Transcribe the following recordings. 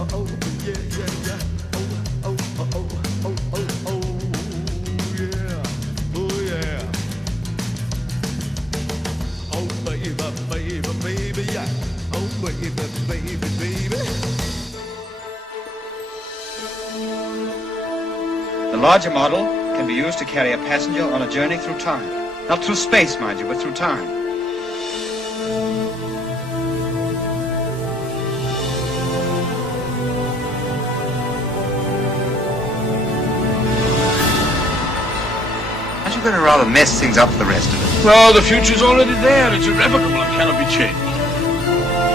oh, yeah, yeah, yeah. Oh, oh, oh, oh, oh, oh, oh, yeah, oh, yeah. Oh, baby, baby, baby, yeah. Oh, baby, baby, baby. The larger model can be used to carry a passenger on a journey through time. Not through space, mind you, but through time. Aren't you going to rather mess things up for the rest of us? No, the future's already there. It's irrevocable and cannot be changed.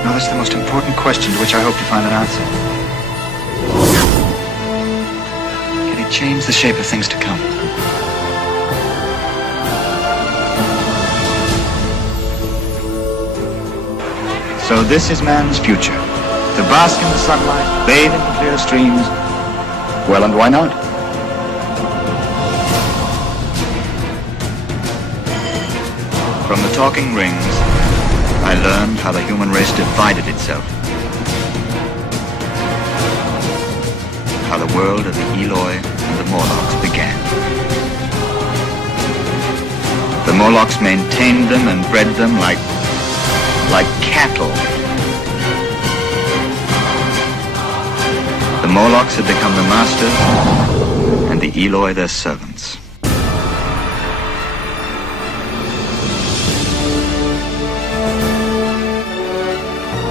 No, that's the most important question to which I hope to find an answer. Can it change the shape of things to come? So this is man's future. To bask in the sunlight, bathe in the clear streams. Well, and why not? From the talking rings, I learned how the human race divided itself. How the world of the Eloi and the Morlocks began. The Morlocks maintained them and bred them like cattle. The Morlocks had become the masters and the Eloi their servants.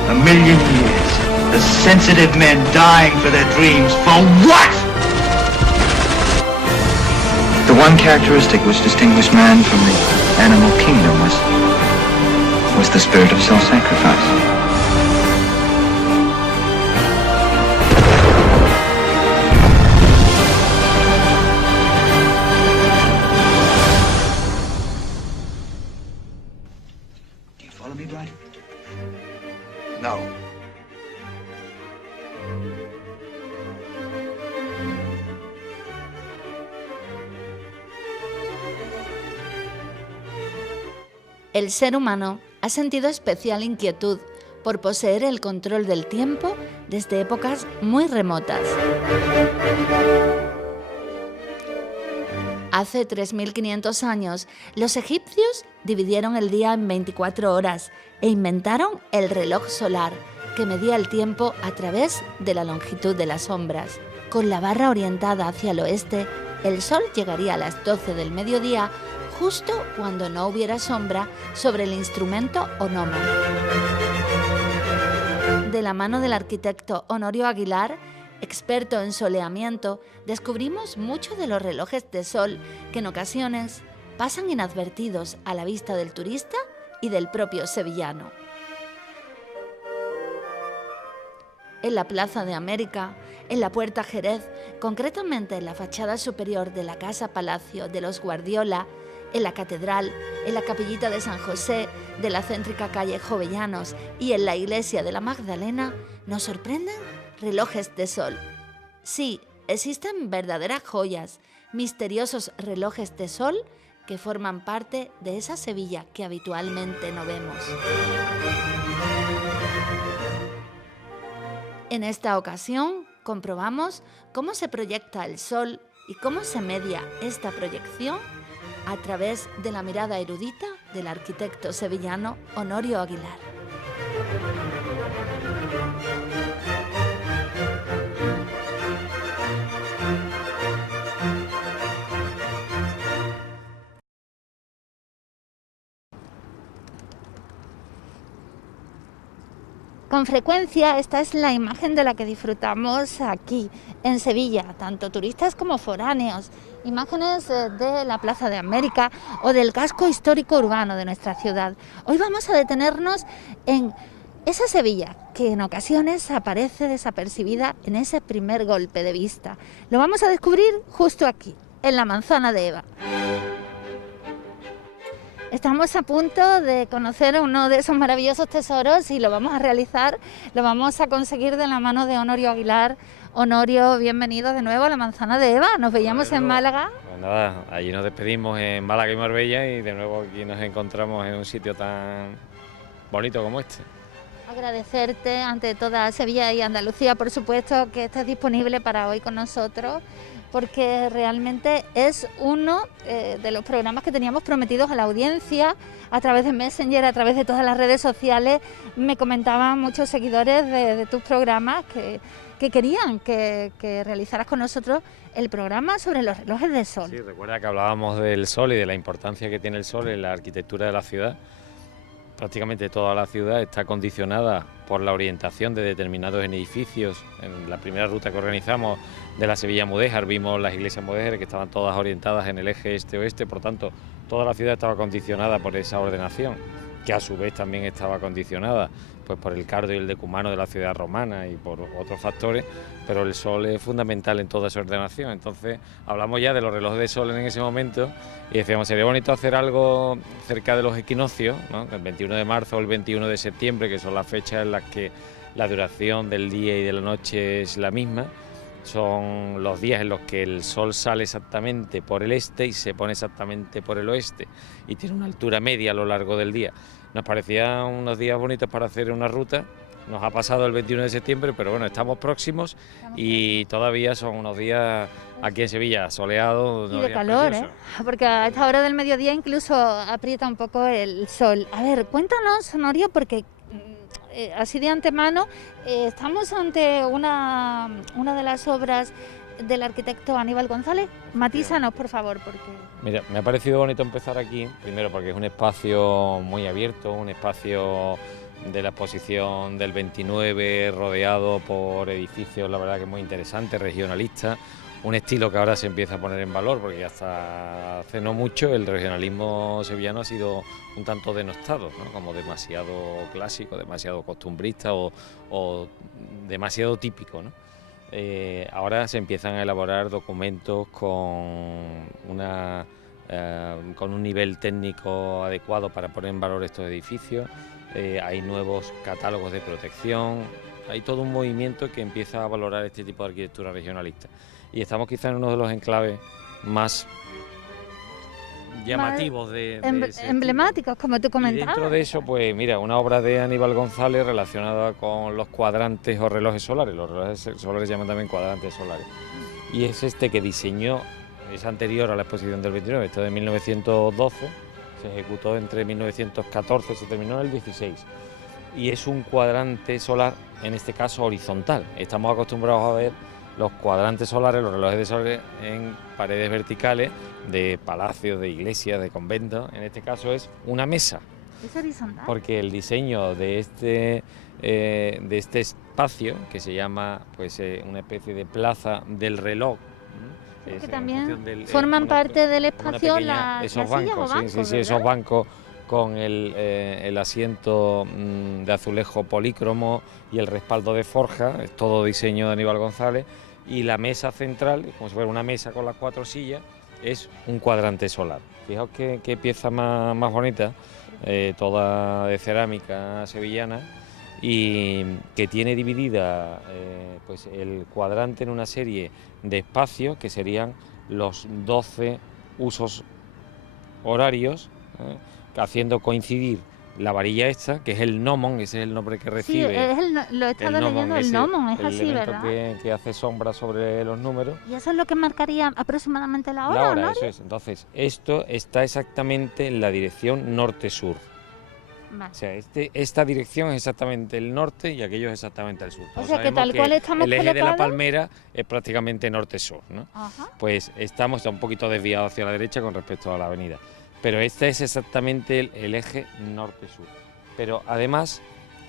A million years, the sensitive men dying for their dreams. For what? The one characteristic which distinguished man from the animal kingdom was the spirit of self-sacrifice. Do you follow me, Bright? No. El ser humano ha sentido especial inquietud por poseer el control del tiempo desde épocas muy remotas. Hace 3.500 años, los egipcios dividieron el día en 24 horas e inventaron el reloj solar, que medía el tiempo a través de la longitud de las sombras. Con la barra orientada hacia el oeste, el sol llegaría a las 12 del mediodía, justo cuando no hubiera sombra sobre el instrumento o gnomon. De la mano del arquitecto Honorio Aguilar, experto en soleamiento, descubrimos muchos de los relojes de sol que en ocasiones pasan inadvertidos a la vista del turista y del propio sevillano. En la Plaza de América, en la Puerta Jerez, concretamente en la fachada superior de la Casa Palacio de los Guardiola, en la Catedral, en la Capillita de San José, de la céntrica calle Jovellanos y en la Iglesia de la Magdalena, nos sorprenden relojes de sol. Sí, existen verdaderas joyas, misteriosos relojes de sol que forman parte de esa Sevilla que habitualmente no vemos. En esta ocasión comprobamos cómo se proyecta el sol y cómo se media esta proyección a través de la mirada erudita del arquitecto sevillano Honorio Aguilar. Con frecuencia esta es la imagen de la que disfrutamos aquí en Sevilla, tanto turistas como foráneos. Imágenes de la Plaza de América o del casco histórico urbano de nuestra ciudad. Hoy vamos a detenernos en esa Sevilla que en ocasiones aparece desapercibida en ese primer golpe de vista. Lo vamos a descubrir justo aquí, en la Manzana de Eva. Estamos a punto de conocer uno de esos maravillosos tesoros y lo vamos a realizar, lo vamos a conseguir de la mano de Honorio Aguilar. Honorio, bienvenido de nuevo a la Manzana de Eva. Nos veíamos en Málaga. Pues nada, allí nos despedimos en Málaga y Marbella y de nuevo aquí nos encontramos en un sitio tan bonito como este. Agradecerte ante toda Sevilla y Andalucía, por supuesto, que estés disponible para hoy con nosotros, porque realmente es uno de los programas que teníamos prometidos a la audiencia a través de Messenger, a través de todas las redes sociales. Me comentaban muchos seguidores de tus programas que querían que realizaras con nosotros el programa sobre los relojes de sol. Sí, recuerda que hablábamos del sol y de la importancia que tiene el sol en la arquitectura de la ciudad. Prácticamente toda la ciudad está condicionada por la orientación de determinados edificios. En la primera ruta que organizamos de la Sevilla Mudéjar vimos las iglesias mudéjares que estaban todas orientadas en el eje este-oeste, por tanto toda la ciudad estaba condicionada por esa ordenación, que a su vez también estaba condicionada pues por el cardo y el decumano de la ciudad romana y por otros factores, pero el sol es fundamental en toda esa ordenación. Entonces hablamos ya de los relojes de sol en ese momento y decíamos, sería bonito hacer algo cerca de los equinoccios, ¿no? El 21 de marzo o el 21 de septiembre, que son las fechas en las que la duración del día y de la noche es la misma. Son los días en los que el sol sale exactamente por el este y se pone exactamente por el oeste y tiene una altura media a lo largo del día. Nos parecían unos días bonitos para hacer una ruta. Nos ha pasado el 21 de septiembre, pero bueno, estamos próximos y todavía son unos días aquí en Sevilla soleados. Y de calor, porque a esta hora del mediodía incluso aprieta un poco el sol. A ver, cuéntanos, Honorio, porque así de antemano estamos ante una de las obras del arquitecto Aníbal González. Matízanos, por favor, porque... Mira, me ha parecido bonito empezar aquí, primero porque es un espacio muy abierto, un espacio de la exposición del 29 rodeado por edificios, la verdad que muy interesante, regionalista, un estilo que ahora se empieza a poner en valor porque hasta hace no mucho el regionalismo sevillano ha sido un tanto denostado, ¿no? Como demasiado clásico, demasiado costumbrista o demasiado típico, ¿no? Ahora se empiezan a elaborar documentos con un nivel técnico adecuado para poner en valor estos edificios. Hay nuevos catálogos de protección, hay todo un movimiento que empieza a valorar este tipo de arquitectura regionalista. Y estamos quizá en uno de los enclaves más llamativos emblemáticos, como tú comentabas. Y dentro de eso, pues mira, una obra de Aníbal González relacionada con los cuadrantes o relojes solares. Los relojes solares se llaman también cuadrantes solares. Y es este que diseñó, es anterior a la exposición del 29, esto de 1912, se ejecutó entre 1914, se terminó en el 16. Y es un cuadrante solar, en este caso horizontal. Estamos acostumbrados a ver los cuadrantes solares, los relojes de sol en paredes verticales de palacios, de iglesias, de conventos. En este caso es una mesa. Es horizontal. Porque el diseño de este espacio, que se llama pues una especie de plaza del reloj, que también forman parte del espacio esos bancos, sí, esos bancos con el asiento de azulejo polícromo y el respaldo de forja, es todo diseño de Aníbal González, y la mesa central, como si fuera una mesa con las 4 sillas, es un cuadrante solar. Fijaos qué pieza más bonita, toda de cerámica sevillana, y que tiene dividida pues el cuadrante en una serie de espacios que serían los 12 usos horarios, haciendo coincidir la varilla esta, que es el gnomon, ese es el nombre que recibe. Sí, lo he estado leyendo, el gnomon, es así, ¿verdad? Que hace sombra sobre los números. Y eso es lo que marcaría aproximadamente la hora, la hora, ¿no? Eso es. Entonces, esto está exactamente en la dirección norte-sur. Vale. O sea, esta dirección es exactamente el norte y aquello es exactamente el sur. O sea, que tal cual estamos el eje colocados... de la palmera es prácticamente norte-sur, ¿no? Ajá. Pues estamos un poquito desviados hacia la derecha con respecto a la avenida. Pero este es exactamente el eje norte-sur. Pero además,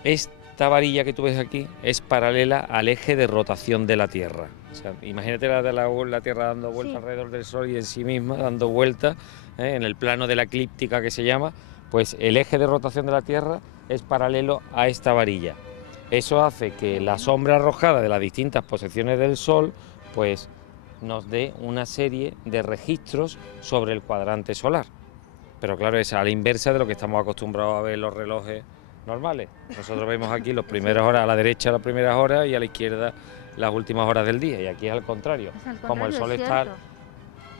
esta varilla que tú ves aquí es paralela al eje de rotación de la Tierra. O sea, imagínate la Tierra dando vueltas alrededor del Sol y en sí misma dando vueltas en el plano de la eclíptica que se llama, pues el eje de rotación de la Tierra es paralelo a esta varilla. Eso hace que la sombra arrojada de las distintas posiciones del Sol, pues nos dé una serie de registros sobre el cuadrante solar. Pero claro, es a la inversa de lo que estamos acostumbrados a ver los relojes normales. Nosotros vemos aquí las primeras horas, a la derecha las primeras horas y a la izquierda las últimas horas del día. Y aquí es al contrario. Como el sol está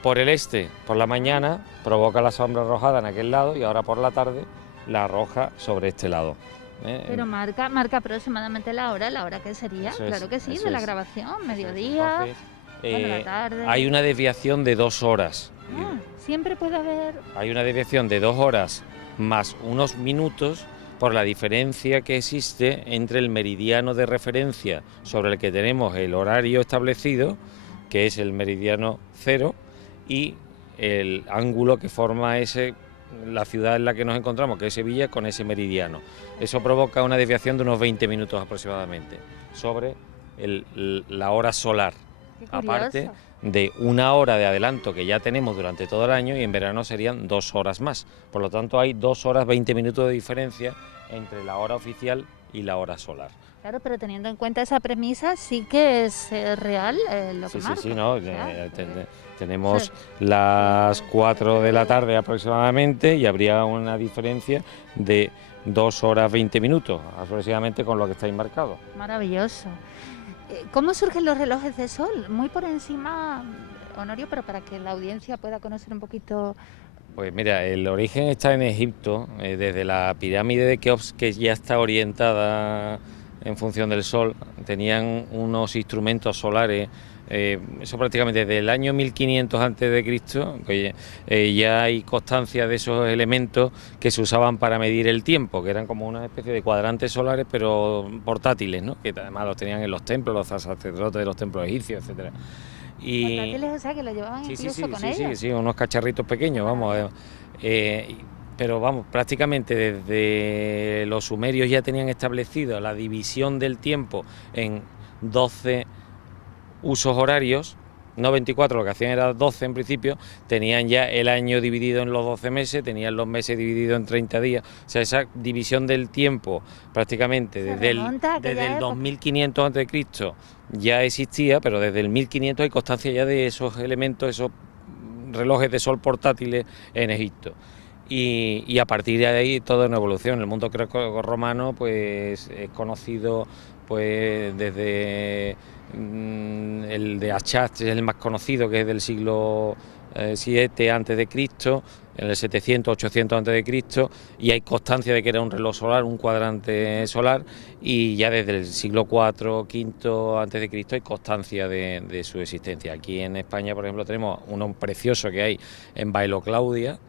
por el este por la mañana, provoca la sombra arrojada en aquel lado y ahora por la tarde la arroja sobre este lado. Pero marca aproximadamente la hora que sería, Eso es, claro que sí, eso de la es. grabación, mediodía, Entonces, la tarde. hay una desviación de 2 horas. Ah, siempre puede haber... Hay una desviación de 2 horas más unos minutos por la diferencia que existe entre el meridiano de referencia sobre el que tenemos el horario establecido, que es el meridiano 0, y el ángulo que forma la ciudad en la que nos encontramos, que es Sevilla, con ese meridiano. Eso provoca una desviación de unos 20 minutos aproximadamente sobre la hora solar, Qué curioso. aparte de 1 hora de adelanto que ya tenemos durante todo el año, y en verano serían 2 horas más. Por lo tanto, hay 2 horas 20 minutos de diferencia entre la hora oficial y la hora solar. Claro, pero teniendo en cuenta esa premisa, sí que es real lo que marca. Sí, no, Claro, tenemos sí. las 4 de la tarde aproximadamente y habría una diferencia de 2 horas 20 minutos aproximadamente con lo que está marcado. Maravilloso. ¿Cómo surgen los relojes de sol? Muy por encima, Honorio, pero para que la audiencia pueda conocer un poquito... Pues mira, el origen está en Egipto, desde la pirámide de Keops, que ya está orientada en función del sol. Tenían unos instrumentos solares, eso prácticamente desde el año 1500 a.C., ya hay constancia de esos elementos que se usaban para medir el tiempo, que eran como una especie de cuadrantes solares, pero portátiles, ¿no? Que además los tenían en los templos, los sacerdotes de los templos egipcios, etcétera. Portátiles, o sea, que lo llevaban incluso con ellos. Sí, unos cacharritos pequeños, vamos. Pero vamos, prácticamente desde los sumerios ya tenían establecido la división del tiempo en 12 usos horarios, no 24, lo que hacían era 12 en principio. Tenían ya el año dividido en los 12 meses, tenían los meses divididos en 30 días, o sea, esa división del tiempo prácticamente desde el 2500 a.C. ya existía, pero desde el 1500 hay constancia ya de esos elementos, esos relojes de sol portátiles en Egipto. Y a partir de ahí toda una evolución. El mundo greco-romano pues es conocido pues desde el de Achat, es el más conocido, que es del siglo VII antes de Cristo, en el 700, 800 antes de Cristo, y hay constancia de que era un reloj solar, un cuadrante solar, y ya desde el siglo IV, V antes de Cristo hay constancia de su existencia. Aquí en España, por ejemplo, tenemos uno precioso que hay en Bailo Claudia,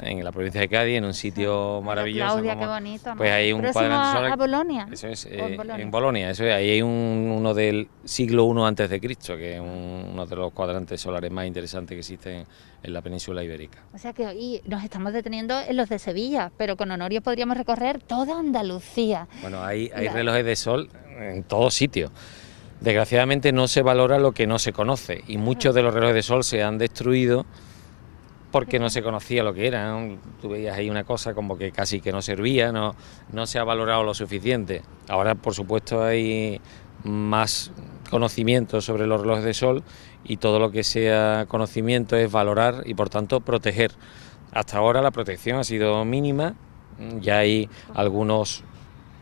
en la provincia de Cádiz, en un sitio maravilloso. Claudia, qué bonito, ¿no? Pues hay un Próximo cuadrante solar. a Bolonia. Eso es, Bolonia. en Bolonia, eso es, ahí hay uno del siglo I antes de Cristo, que es uno de los cuadrantes solares más interesantes que existen en la península ibérica. O sea que hoy nos estamos deteniendo en los de Sevilla, pero con Honorio podríamos recorrer toda Andalucía. Bueno, hay relojes de sol en todos sitios. Desgraciadamente no se valora lo que no se conoce, y muchos de los relojes de sol se han destruido porque no se conocía lo que eran. Tú veías ahí una cosa como que casi que no servía, no se ha valorado lo suficiente. Ahora, por supuesto, hay más conocimiento sobre los relojes de sol, y todo lo que sea conocimiento es valorar y, por tanto, proteger. Hasta ahora la protección ha sido mínima, ya hay algunos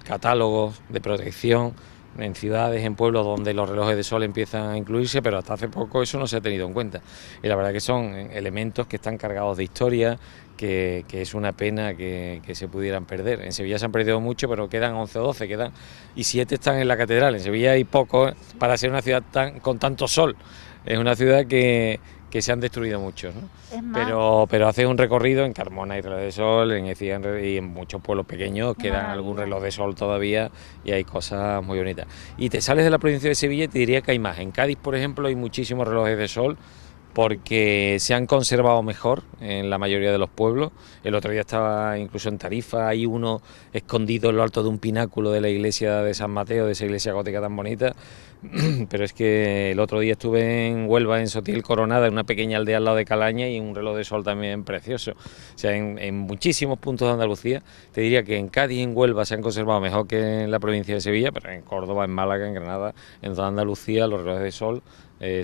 catálogos de protección en ciudades, en pueblos donde los relojes de sol empiezan a incluirse, pero hasta hace poco eso no se ha tenido en cuenta. Y la verdad que son elementos que están cargados de historia, que es una pena que se pudieran perder. En Sevilla se han perdido mucho, pero quedan 11 o 12, y 7 están en la catedral. En Sevilla hay pocos para ser una ciudad con tanto sol. Es una ciudad que se han destruido muchos, ¿no? Es más, Pero haces un recorrido, en Carmona hay reloj de sol, en Écija y en muchos pueblos pequeños quedan maravilla. algún reloj de sol todavía, y hay cosas muy bonitas. Y te sales de la provincia de Sevilla y te diría que hay más. En Cádiz, por ejemplo, hay muchísimos relojes de sol porque se han conservado mejor en la mayoría de los pueblos. El otro día estaba incluso en Tarifa, hay uno escondido en lo alto de un pináculo de la iglesia de San Mateo, de esa iglesia gótica tan bonita. Pero es que el otro día estuve en Huelva, en Sotiel Coronada, en una pequeña aldea al lado de Calaña, y un reloj de sol también precioso. O sea, en muchísimos puntos de Andalucía, te diría que en Cádiz y en Huelva se han conservado mejor que en la provincia de Sevilla, pero en Córdoba, en Málaga, en Granada, en toda Andalucía los relojes de sol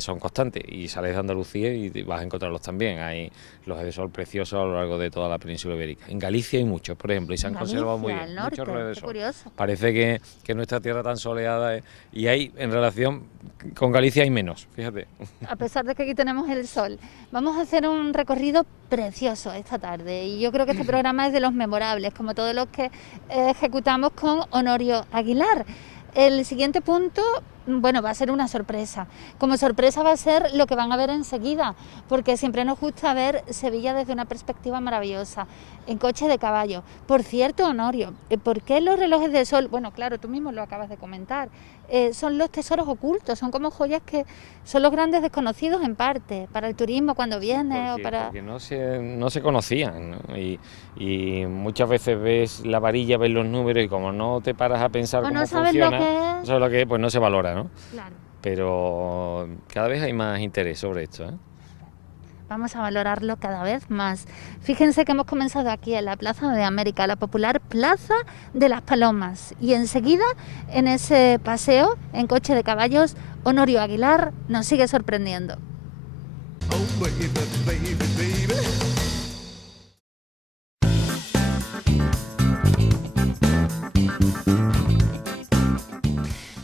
son constantes, y sales de Andalucía y vas a encontrarlos también. Hay relojes de sol preciosos a lo largo de toda la península ibérica. En Galicia hay muchos, por ejemplo, y se han conservado muy bien. Al norte, Muchos relojes de qué sol. curioso. Parece que nuestra tierra tan soleada y hay en relación con Galicia hay menos, fíjate. A pesar de que aquí tenemos el sol. Vamos a hacer un recorrido precioso esta tarde y yo creo que este programa es de los memorables, como todos los que ejecutamos con Honorio Aguilar. El siguiente punto, bueno, va a ser una sorpresa. Como sorpresa va a ser lo que van a ver enseguida, porque siempre nos gusta ver Sevilla desde una perspectiva maravillosa, en coche de caballo. Por cierto, Honorio, ¿por qué los relojes de sol? Bueno, claro, tú mismo lo acabas de comentar. Son los tesoros ocultos, son como joyas que son los grandes desconocidos en parte, para el turismo cuando viene Porque no se conocían, ¿no? Y muchas veces ves la varilla, ves los números y como no te paras a pensar cómo no sabes funciona, lo que es. no sabes lo que es, pues no se valora, ¿no? Claro. Pero cada vez hay más interés sobre esto, ¿eh? Vamos a valorarlo cada vez más. Fíjense que hemos comenzado aquí en la Plaza de América, la popular Plaza de las Palomas. Y enseguida, en ese paseo en coche de caballos, Honorio Aguilar nos sigue sorprendiendo. Oh, baby, baby, baby.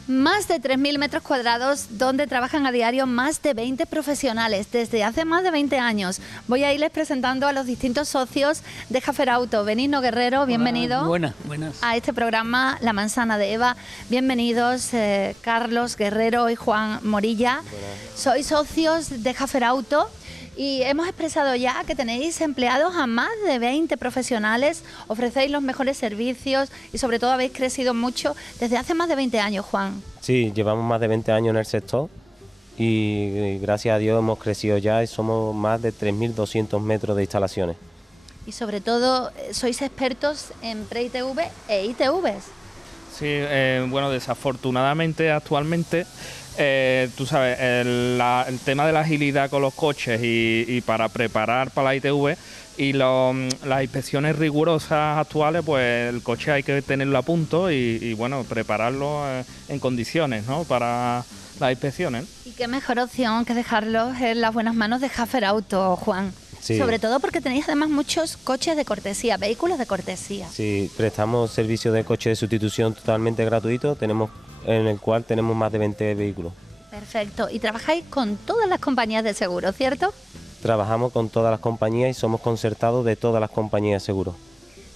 Más de 3.000 metros cuadrados donde trabajan a diario más de 20 profesionales desde hace más de 20 años. Voy a irles presentando a los distintos socios de Jaffer Auto. Benigno Guerrero, bienvenido. Buenas. A este programa La Manzana de Eva. Bienvenidos Carlos Guerrero y Juan Morilla. Sois socios de Jaffer Auto. Y hemos expresado ya que tenéis empleados a más de 20 profesionales, ofrecéis los mejores servicios y sobre todo habéis crecido mucho desde hace más de 20 años, Juan. Sí, llevamos más de 20 años en el sector y gracias a Dios hemos crecido ya y somos más de 3.200 metros de instalaciones. Y sobre todo sois expertos en pre-ITV e ITVs. Sí, bueno, desafortunadamente actualmente... tú sabes, el tema de la agilidad con los coches y para preparar para la ITV y las inspecciones rigurosas actuales, pues el coche hay que tenerlo a punto y bueno, prepararlo en condiciones, ¿no?, para las inspecciones. Y qué mejor opción que dejarlos en las buenas manos de Jaffer Auto, Juan. Sí. Sobre todo porque tenéis además muchos coches de cortesía, vehículos de cortesía. Sí, prestamos servicio de coche de sustitución totalmente gratuito, en el cual tenemos más de 20 vehículos. Perfecto. Y trabajáis con todas las compañías de seguro, ¿cierto? Trabajamos con todas las compañías y somos concertados de todas las compañías de seguros.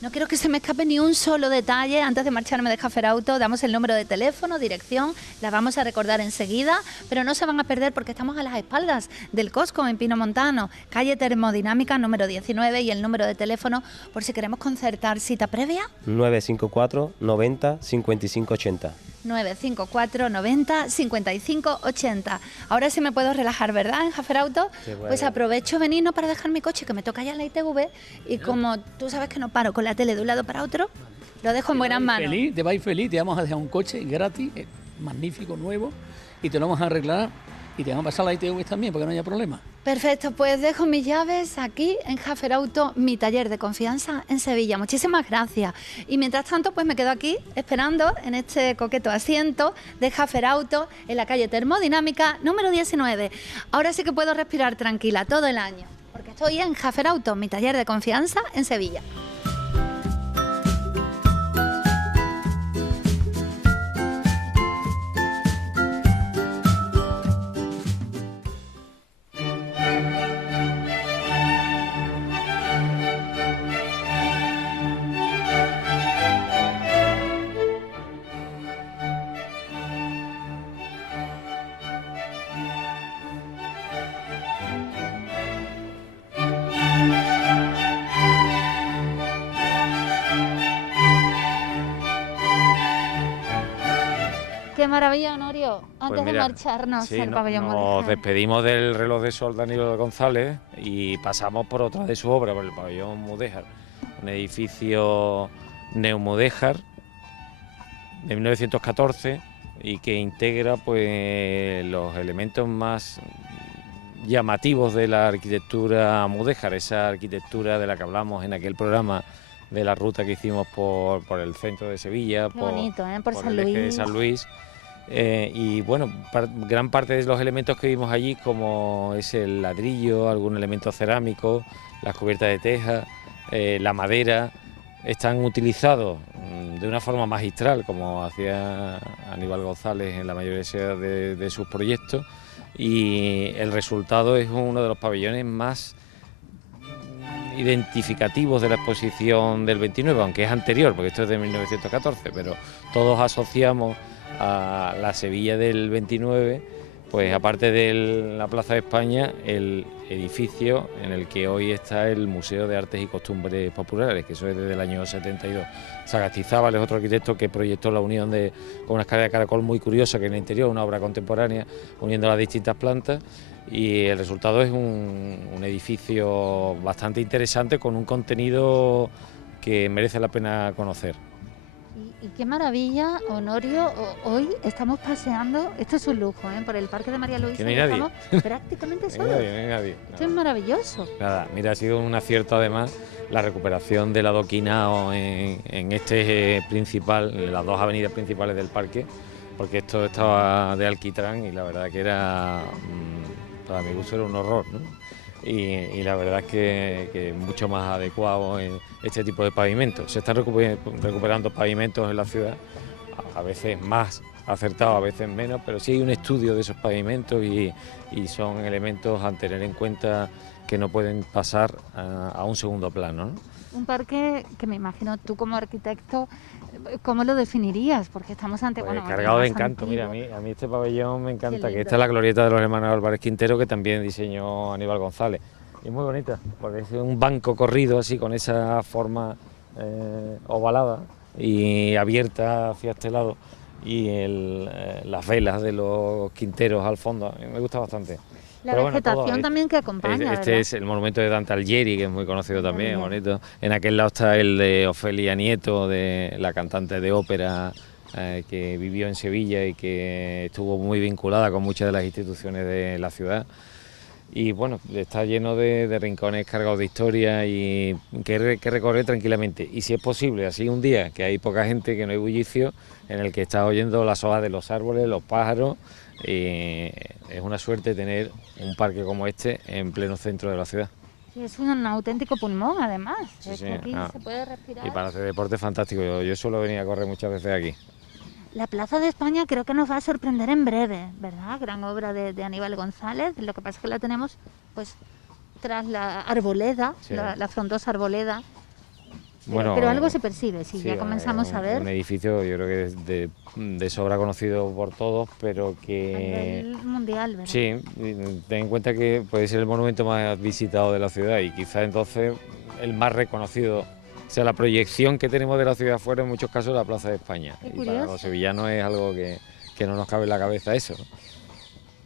No quiero que se me escape ni un solo detalle. Antes de marcharme de Jaffer Auto, damos el número de teléfono, dirección, la vamos a recordar enseguida, pero no se van a perder porque estamos a las espaldas del Costco en Pino Montano, calle Termodinámica número 19 y el número de teléfono por si queremos concertar cita previa. 954 90 55 80. 954 90 55 80. Ahora sí me puedo relajar, ¿verdad? En Jaffer Auto. Pues aprovecho venirnos para dejar mi coche, que me toca ya en la ITV, y como tú sabes que no paro con la tele de un lado para otro, lo dejo en buenas manos. Te vais feliz, te vamos a dejar un coche gratis, magnífico, nuevo, y te lo vamos a arreglar y te vamos a pasar la ITV también, porque no haya problema. Perfecto, pues dejo mis llaves aquí en Jaffer Auto, mi taller de confianza en Sevilla. Muchísimas gracias. Y mientras tanto, pues me quedo aquí esperando en este coqueto asiento de Jaffer Auto en la calle Termodinámica número 19. Ahora sí que puedo respirar tranquila todo el año, porque estoy en Jaffer Auto, mi taller de confianza en Sevilla. Qué maravilla, Honorio. Antes de marcharnos sí, al pabellón nos Mudéjar. despedimos del reloj de sol Danilo González y pasamos por otra de su obra, por el pabellón Mudéjar, un edificio neomudéjar de 1914 y que integra pues los elementos más llamativos de la arquitectura mudéjar, esa arquitectura de la que hablamos en aquel programa de la ruta que hicimos por el centro de Sevilla, Qué bonito, por San el eje de Luis. San Luis. Y bueno, gran parte de los elementos que vimos allí, como es el ladrillo, algún elemento cerámico, las cubiertas de teja, la madera, están utilizados de una forma magistral, como hacía Aníbal González en la mayoría de sus proyectos, y el resultado es uno de los pabellones más identificativos de la exposición del 29, aunque es anterior, porque esto es de 1914, pero todos asociamos a la Sevilla del 29, pues aparte de la Plaza de España, el edificio en el que hoy está el Museo de Artes y Costumbres Populares, que eso es desde el año 72. Sagastizábal es otro arquitecto que proyectó la unión con una escalera de caracol muy curiosa, que en el interior una obra contemporánea uniendo las distintas plantas, y el resultado es un edificio bastante interesante con un contenido que merece la pena conocer. Y qué maravilla, Honorio, hoy estamos paseando, esto es un lujo, por el Parque de María Luisa. Que no hay nadie. Estamos prácticamente solos. No hay nadie. Esto es maravilloso. Nada, mira, ha sido un acierto además la recuperación del adoquinado en este eje principal, en las dos avenidas principales del parque, porque esto estaba de alquitrán y la verdad que era, para mi gusto era un horror, ¿no? Y la verdad es que es mucho más adecuado en este tipo de pavimentos. Se están recuperando pavimentos en la ciudad, a veces más acertados, a veces menos, pero sí hay un estudio de esos pavimentos y son elementos a tener en cuenta que no pueden pasar a un segundo plano, ¿no? Un parque que me imagino tú como arquitecto, ¿cómo lo definirías? Porque estamos ante... Pues bueno, cargado de más encanto. antiguo. Mira, a mí este pabellón me encanta, Qué que lindo. esta es la glorieta de los hermanos Álvarez Quintero, que también diseñó Aníbal González. Y es muy bonita, porque es un banco corrido así con esa forma ovalada y abierta hacia este lado, y las velas de los quinteros al fondo. A mí me gusta bastante. La Pero bueno, vegetación todo, también que acompaña, este ¿verdad? es el monumento de Dante Alighieri, que es muy conocido también, Maravilla. bonito. En aquel lado está el de Ofelia Nieto, de la cantante de ópera, que vivió en Sevilla y que estuvo muy vinculada con muchas de las instituciones de la ciudad. Y bueno, está lleno de rincones cargados de historia y que recorrer tranquilamente. Y si es posible, así un día que hay poca gente, que no hay bullicio, en el que estás oyendo las hojas de los árboles, los pájaros. Es una suerte tener un parque como este en pleno centro de la ciudad. Sí, es un auténtico pulmón, además. Sí, Es sí, que aquí ah. se puede respirar. Y para hacer deporte fantástico. Yo suelo venir a correr muchas veces aquí. La Plaza de España creo que nos va a sorprender en breve, ¿verdad? Gran obra de Aníbal González. Lo que pasa es que la tenemos pues tras la arboleda, Sí. la frondosa arboleda. Bueno, pero algo se percibe, sí, sí, ya comenzamos a ver un edificio, yo creo que es de sobra conocido por todos, pero a que... nivel mundial, ¿verdad? Sí, ten en cuenta que puede ser el monumento más visitado de la ciudad y quizás entonces el más reconocido. O sea, la proyección que tenemos de la ciudad fuera en muchos casos la Plaza de España. Qué Y para curioso. los sevillanos es algo que no nos cabe en la cabeza eso, ¿no?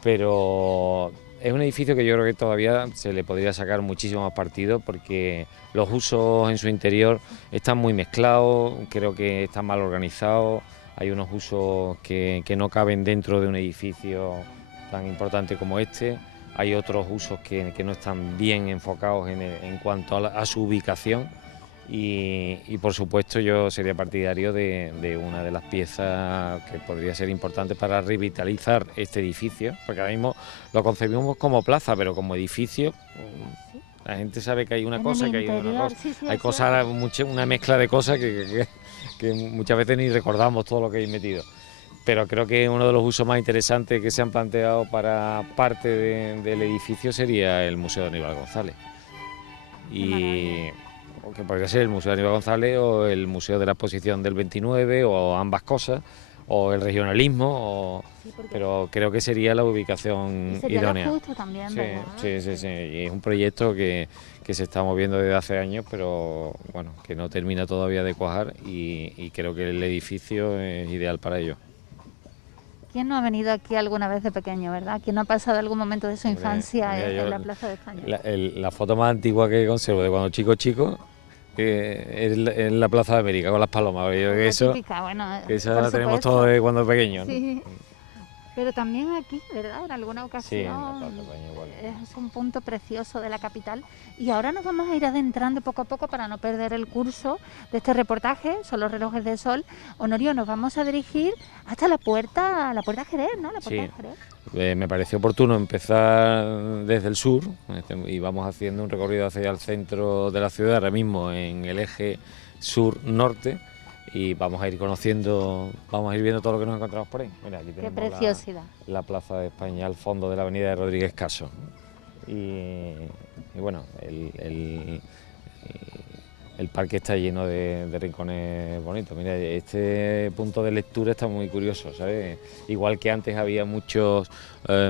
Pero es un edificio que yo creo que todavía se le podría sacar muchísimo más partido, porque los usos en su interior están muy mezclados, creo que están mal organizados, hay unos usos que no caben dentro de un edificio tan importante como este, hay otros usos que no están bien enfocados en cuanto a su ubicación. Y por supuesto yo sería partidario de una de las piezas que podría ser importante para revitalizar este edificio, porque ahora mismo lo concebimos como plaza, pero como edificio la gente sabe que hay una En cosa, el que hay una interior, cosa, sí, sí, hay eso cosas, una mezcla de cosas que muchas veces ni recordamos todo lo que hay metido. Pero creo que uno de los usos más interesantes que se han planteado para parte del edificio sería el Museo de Aníbal González. O que podría ser el Museo de Aníbal González o el Museo de la Exposición del 29 o ambas cosas, o el regionalismo, Sí, porque pero creo que sería la ubicación sería lo idónea. justo también, Sí, ¿verdad? sí. Y es un proyecto que se está moviendo desde hace años, pero bueno, que no termina todavía de cuajar y creo que el edificio es ideal para ello. ¿Quién no ha venido aquí alguna vez de pequeño, verdad? ¿Quién no ha pasado algún momento de su Hombre, infancia mira, en yo- la Plaza de España? La foto más antigua que conservo de cuando chico, es la Plaza de América con las palomas. Yo creo que La eso, típica, bueno, que esa por la tenemos supuesto. todos de cuando pequeños, ¿no? Sí, pero también aquí, ¿verdad? En alguna Sí, ocasión. en la Plaza de España igual. Es un punto precioso de la capital. Y ahora nos vamos a ir adentrando poco a poco para no perder el curso de este reportaje. Son los relojes de sol. Honorio, nos vamos a dirigir hasta la puerta Jerez, ¿no? La puerta Sí. de Jerez. Me pareció oportuno empezar desde el sur y vamos haciendo un recorrido hacia el centro de la ciudad, ahora mismo en el eje sur-norte, y vamos a ir conociendo, vamos a ir viendo todo lo que nos encontramos por ahí. Mira, aquí Qué tenemos preciosidad. la Plaza de España al fondo de la avenida de Rodríguez Caso. Y bueno, el parque está lleno de rincones bonitos. Mira, este punto de lectura está muy curioso, ¿sabes? Igual que antes había muchos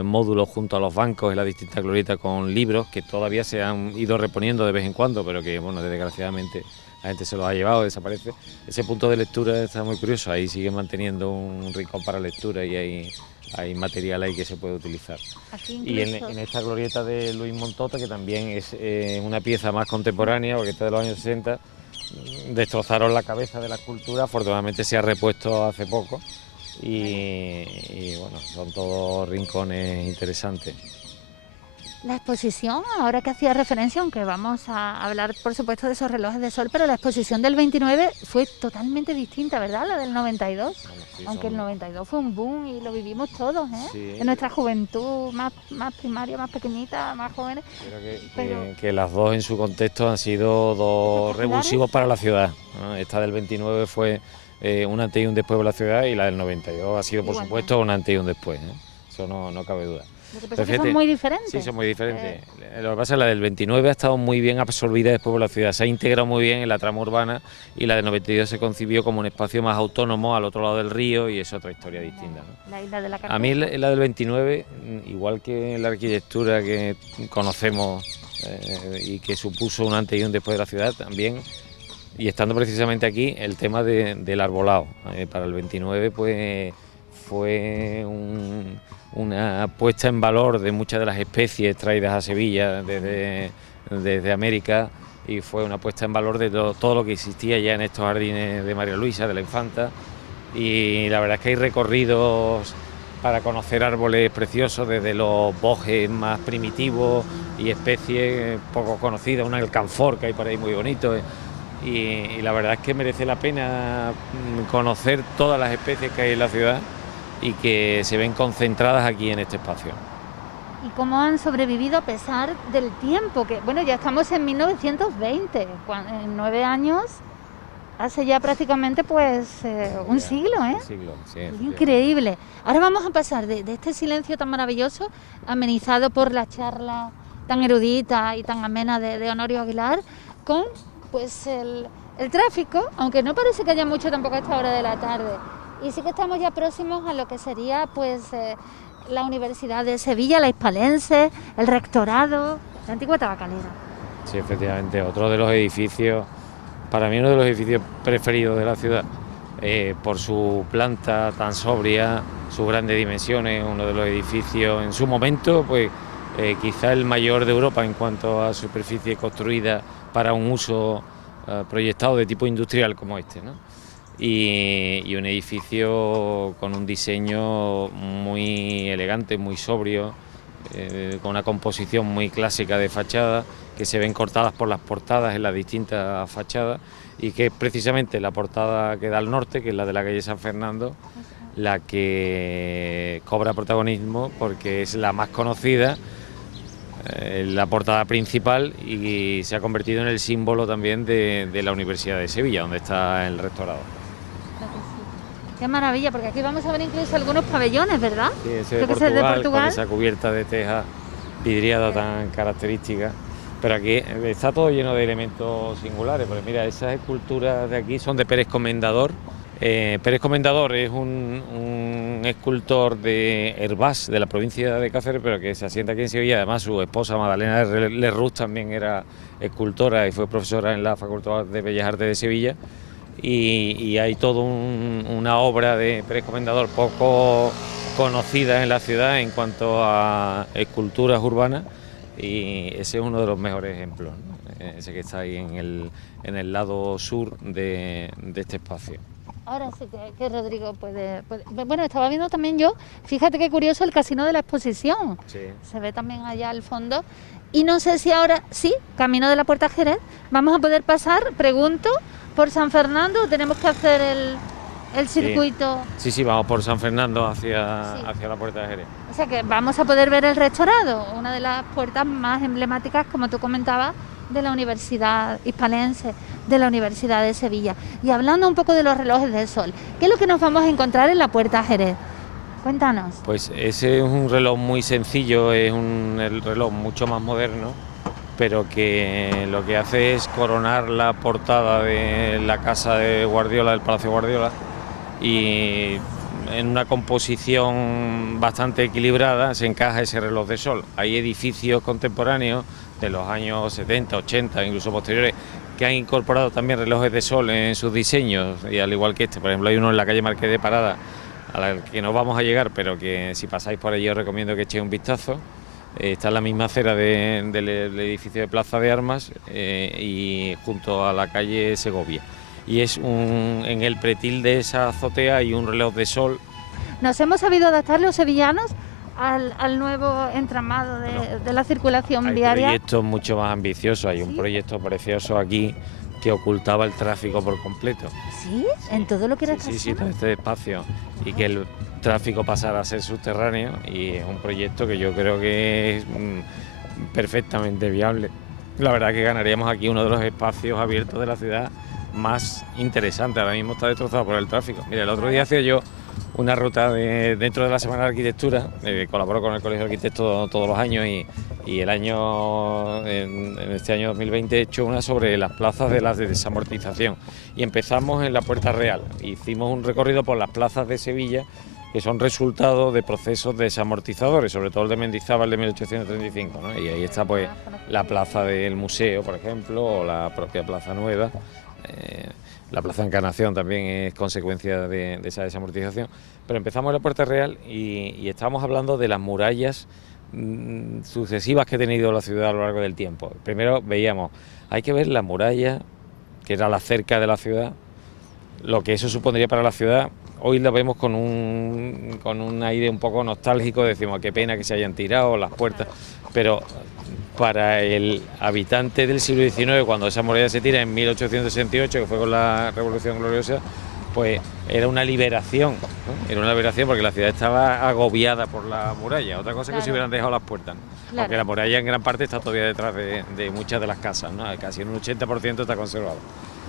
módulos junto a los bancos en las distintas glorietas con libros que todavía se han ido reponiendo de vez en cuando, pero que, bueno, desgraciadamente la gente se los ha llevado, desaparece. Ese punto de lectura está muy curioso, ahí sigue manteniendo un rincón para lectura y hay material ahí que se puede utilizar. Aquí Y incluso... en esta glorieta de Luis Montota, que también es una pieza más contemporánea, porque está de los años 60, destrozaron la cabeza de la escultura, afortunadamente se ha repuesto hace poco y bueno, son todos rincones interesantes. La exposición, ahora que hacía referencia, aunque vamos a hablar por supuesto de esos relojes de sol, pero la exposición del 29 fue totalmente distinta, ¿verdad? La del 92, Bueno, sí, aunque el 92 fue un boom y lo vivimos todos, ¿eh? Sí. En nuestra juventud más primaria, más pequeñita, más jóvenes. Creo que las dos en su contexto han sido dos ¿Espectaculares? revulsivos para la ciudad, ¿no? Esta del 29 fue un antes y un después para la ciudad, y la del 92 ha sido, por Igualmente. supuesto, un antes y un después, ¿eh? Eso no cabe duda. Lo que pasa Pero es que son fíjate, muy diferentes. Sí, son muy diferentes. Lo que pasa es que la del 29 ha estado muy bien absorbida después por la ciudad, se ha integrado muy bien en la trama urbana, y la del 92 se concibió como un espacio más autónomo al otro lado del río, y es otra historia distinta, ¿no? La isla de la A mí la del 29, igual que la arquitectura que conocemos y que supuso un antes y un después de la ciudad, también, y estando precisamente aquí, el tema del arbolado. Para el 29 pues fue una puesta en valor de muchas de las especies traídas a Sevilla desde América, y fue una puesta en valor de todo lo que existía ya en estos jardines de María Luisa, de la Infanta, y la verdad es que hay recorridos para conocer árboles preciosos, desde los bojes más primitivos y especies poco conocidas, un alcanfor que hay por ahí muy bonito, y la verdad es que merece la pena conocer todas las especies que hay en la ciudad y que se ven concentradas aquí en este espacio. Y cómo han sobrevivido a pesar del tiempo, que bueno, ya estamos en 1920, en 9 años, hace ya prácticamente pues un siglo, ¿eh? Un siglo, sí. Es increíble. Ahora vamos a pasar de este silencio tan maravilloso, amenizado por la charla tan erudita y tan amena de Honorio Aguilar, con pues el tráfico, aunque no parece que haya mucho tampoco a esta hora de la tarde. Y sí que estamos ya próximos a lo que sería pues la Universidad de Sevilla, la Hispalense, el Rectorado, la antigua tabacalera. Sí, efectivamente, otro de los edificios, para mí uno de los edificios preferidos de la ciudad, por su planta tan sobria, sus grandes dimensiones, uno de los edificios en su momento, pues quizá el mayor de Europa en cuanto a superficie construida para un uso proyectado de tipo industrial como este, ¿no? Y un edificio con un diseño muy elegante, muy sobrio, con una composición muy clásica de fachada, que se ven cortadas por las portadas en las distintas fachadas, y que es precisamente la portada que da al norte, que es la de la calle San Fernando, la que cobra protagonismo porque es la más conocida, la portada principal, y se ha convertido en el símbolo también de la Universidad de Sevilla, donde está el rectorado. Qué maravilla, porque aquí vamos a ver incluso algunos pabellones, ¿verdad? Sí, ese Creo que de es el de Portugal, Portugal. con esa cubierta de teja vidriada tan característica. Pero aquí está todo lleno de elementos singulares, porque mira, esas esculturas de aquí son de Pérez Comendador. Pérez Comendador es un escultor de Hervás, de la provincia de Cáceres, pero que se asienta aquí en Sevilla. Además, su esposa Magdalena Lerroux también era escultora y fue profesora en la Facultad de Bellas Artes de Sevilla. Y hay toda una obra de Pérez Comendador poco conocida en la ciudad en cuanto a esculturas urbanas, y ese es uno de los mejores ejemplos, ¿no? Ese que está ahí en el lado sur de este espacio. Ahora sí que Rodrigo puede... Bueno, estaba viendo también yo, fíjate qué curioso, el casino de la exposición. Sí. Se ve también allá al fondo. Y no sé si ahora, sí, camino de la Puerta Jerez, vamos a poder pasar, pregunto, por San Fernando, o tenemos que hacer el circuito. Sí, vamos por San Fernando hacia la Puerta de Jerez. O sea que vamos a poder ver el Rectorado, una de las puertas más emblemáticas, como tú comentabas, de la Universidad Hispalense, de la Universidad de Sevilla. Y hablando un poco de los relojes del sol, ¿qué es lo que nos vamos a encontrar en la Puerta Jerez? Cuéntanos. Pues ese es un reloj muy sencillo, es el reloj mucho más moderno, pero que lo que hace es coronar la portada de la casa de Guardiola, del Palacio Guardiola, y en una composición bastante equilibrada se encaja ese reloj de sol. Hay edificios contemporáneos de los años 70, 80, incluso posteriores, que han incorporado también relojes de sol en sus diseños, y al igual que este, por ejemplo, hay uno en la calle Marqués de Parada, a la que no vamos a llegar, pero que si pasáis por allí os recomiendo que echéis un vistazo. Está en la misma acera del edificio de Plaza de Armas y junto a la calle Segovia. Y es en el pretil de esa azotea hay un reloj de sol. ¿Nos hemos sabido adaptar los sevillanos al nuevo entramado de la circulación viaria? Hay proyectos mucho más ambiciosos, hay un proyecto precioso aquí que ocultaba el tráfico por completo. ¿Sí? ¿En todo lo que era esta Sí, zona? todo este espacio, y que el tráfico pasara a ser subterráneo, y es un proyecto que yo creo que es perfectamente viable. La verdad que ganaríamos aquí uno de los espacios abiertos de la ciudad más interesantes. Ahora mismo está destrozado por el tráfico. Mira, el otro día hacía yo una ruta dentro de la Semana de Arquitectura, colaboro con el Colegio de Arquitectos todos los años, y en este año 2020 he hecho una sobre las plazas de las de desamortización, y empezamos en la Puerta Real. Hicimos un recorrido por las plazas de Sevilla que son resultado de procesos desamortizadores, sobre todo el de Mendizábal de 1835, ¿no? Y ahí está pues la plaza del museo, por ejemplo, o la propia Plaza Nueva. La Plaza Encarnación también es consecuencia de esa desamortización. Pero empezamos en la Puerta Real y estábamos hablando de las murallas sucesivas que ha tenido la ciudad a lo largo del tiempo. Primero veíamos, hay que ver la muralla, que era la cerca de la ciudad, lo que eso supondría para la ciudad. Hoy la vemos con un aire un poco nostálgico, decimos qué pena que se hayan tirado las puertas, pero para el habitante del siglo XIX, cuando esa muralla se tira en 1868, que fue con la Revolución Gloriosa, pues era una liberación, ¿no? Era una liberación porque la ciudad estaba agobiada por la muralla. Otra cosa es que se hubieran dejado las puertas, ¿no? Claro. Aunque la muralla en gran parte está todavía detrás de muchas de las casas, ¿no? Casi en un 80% está conservado.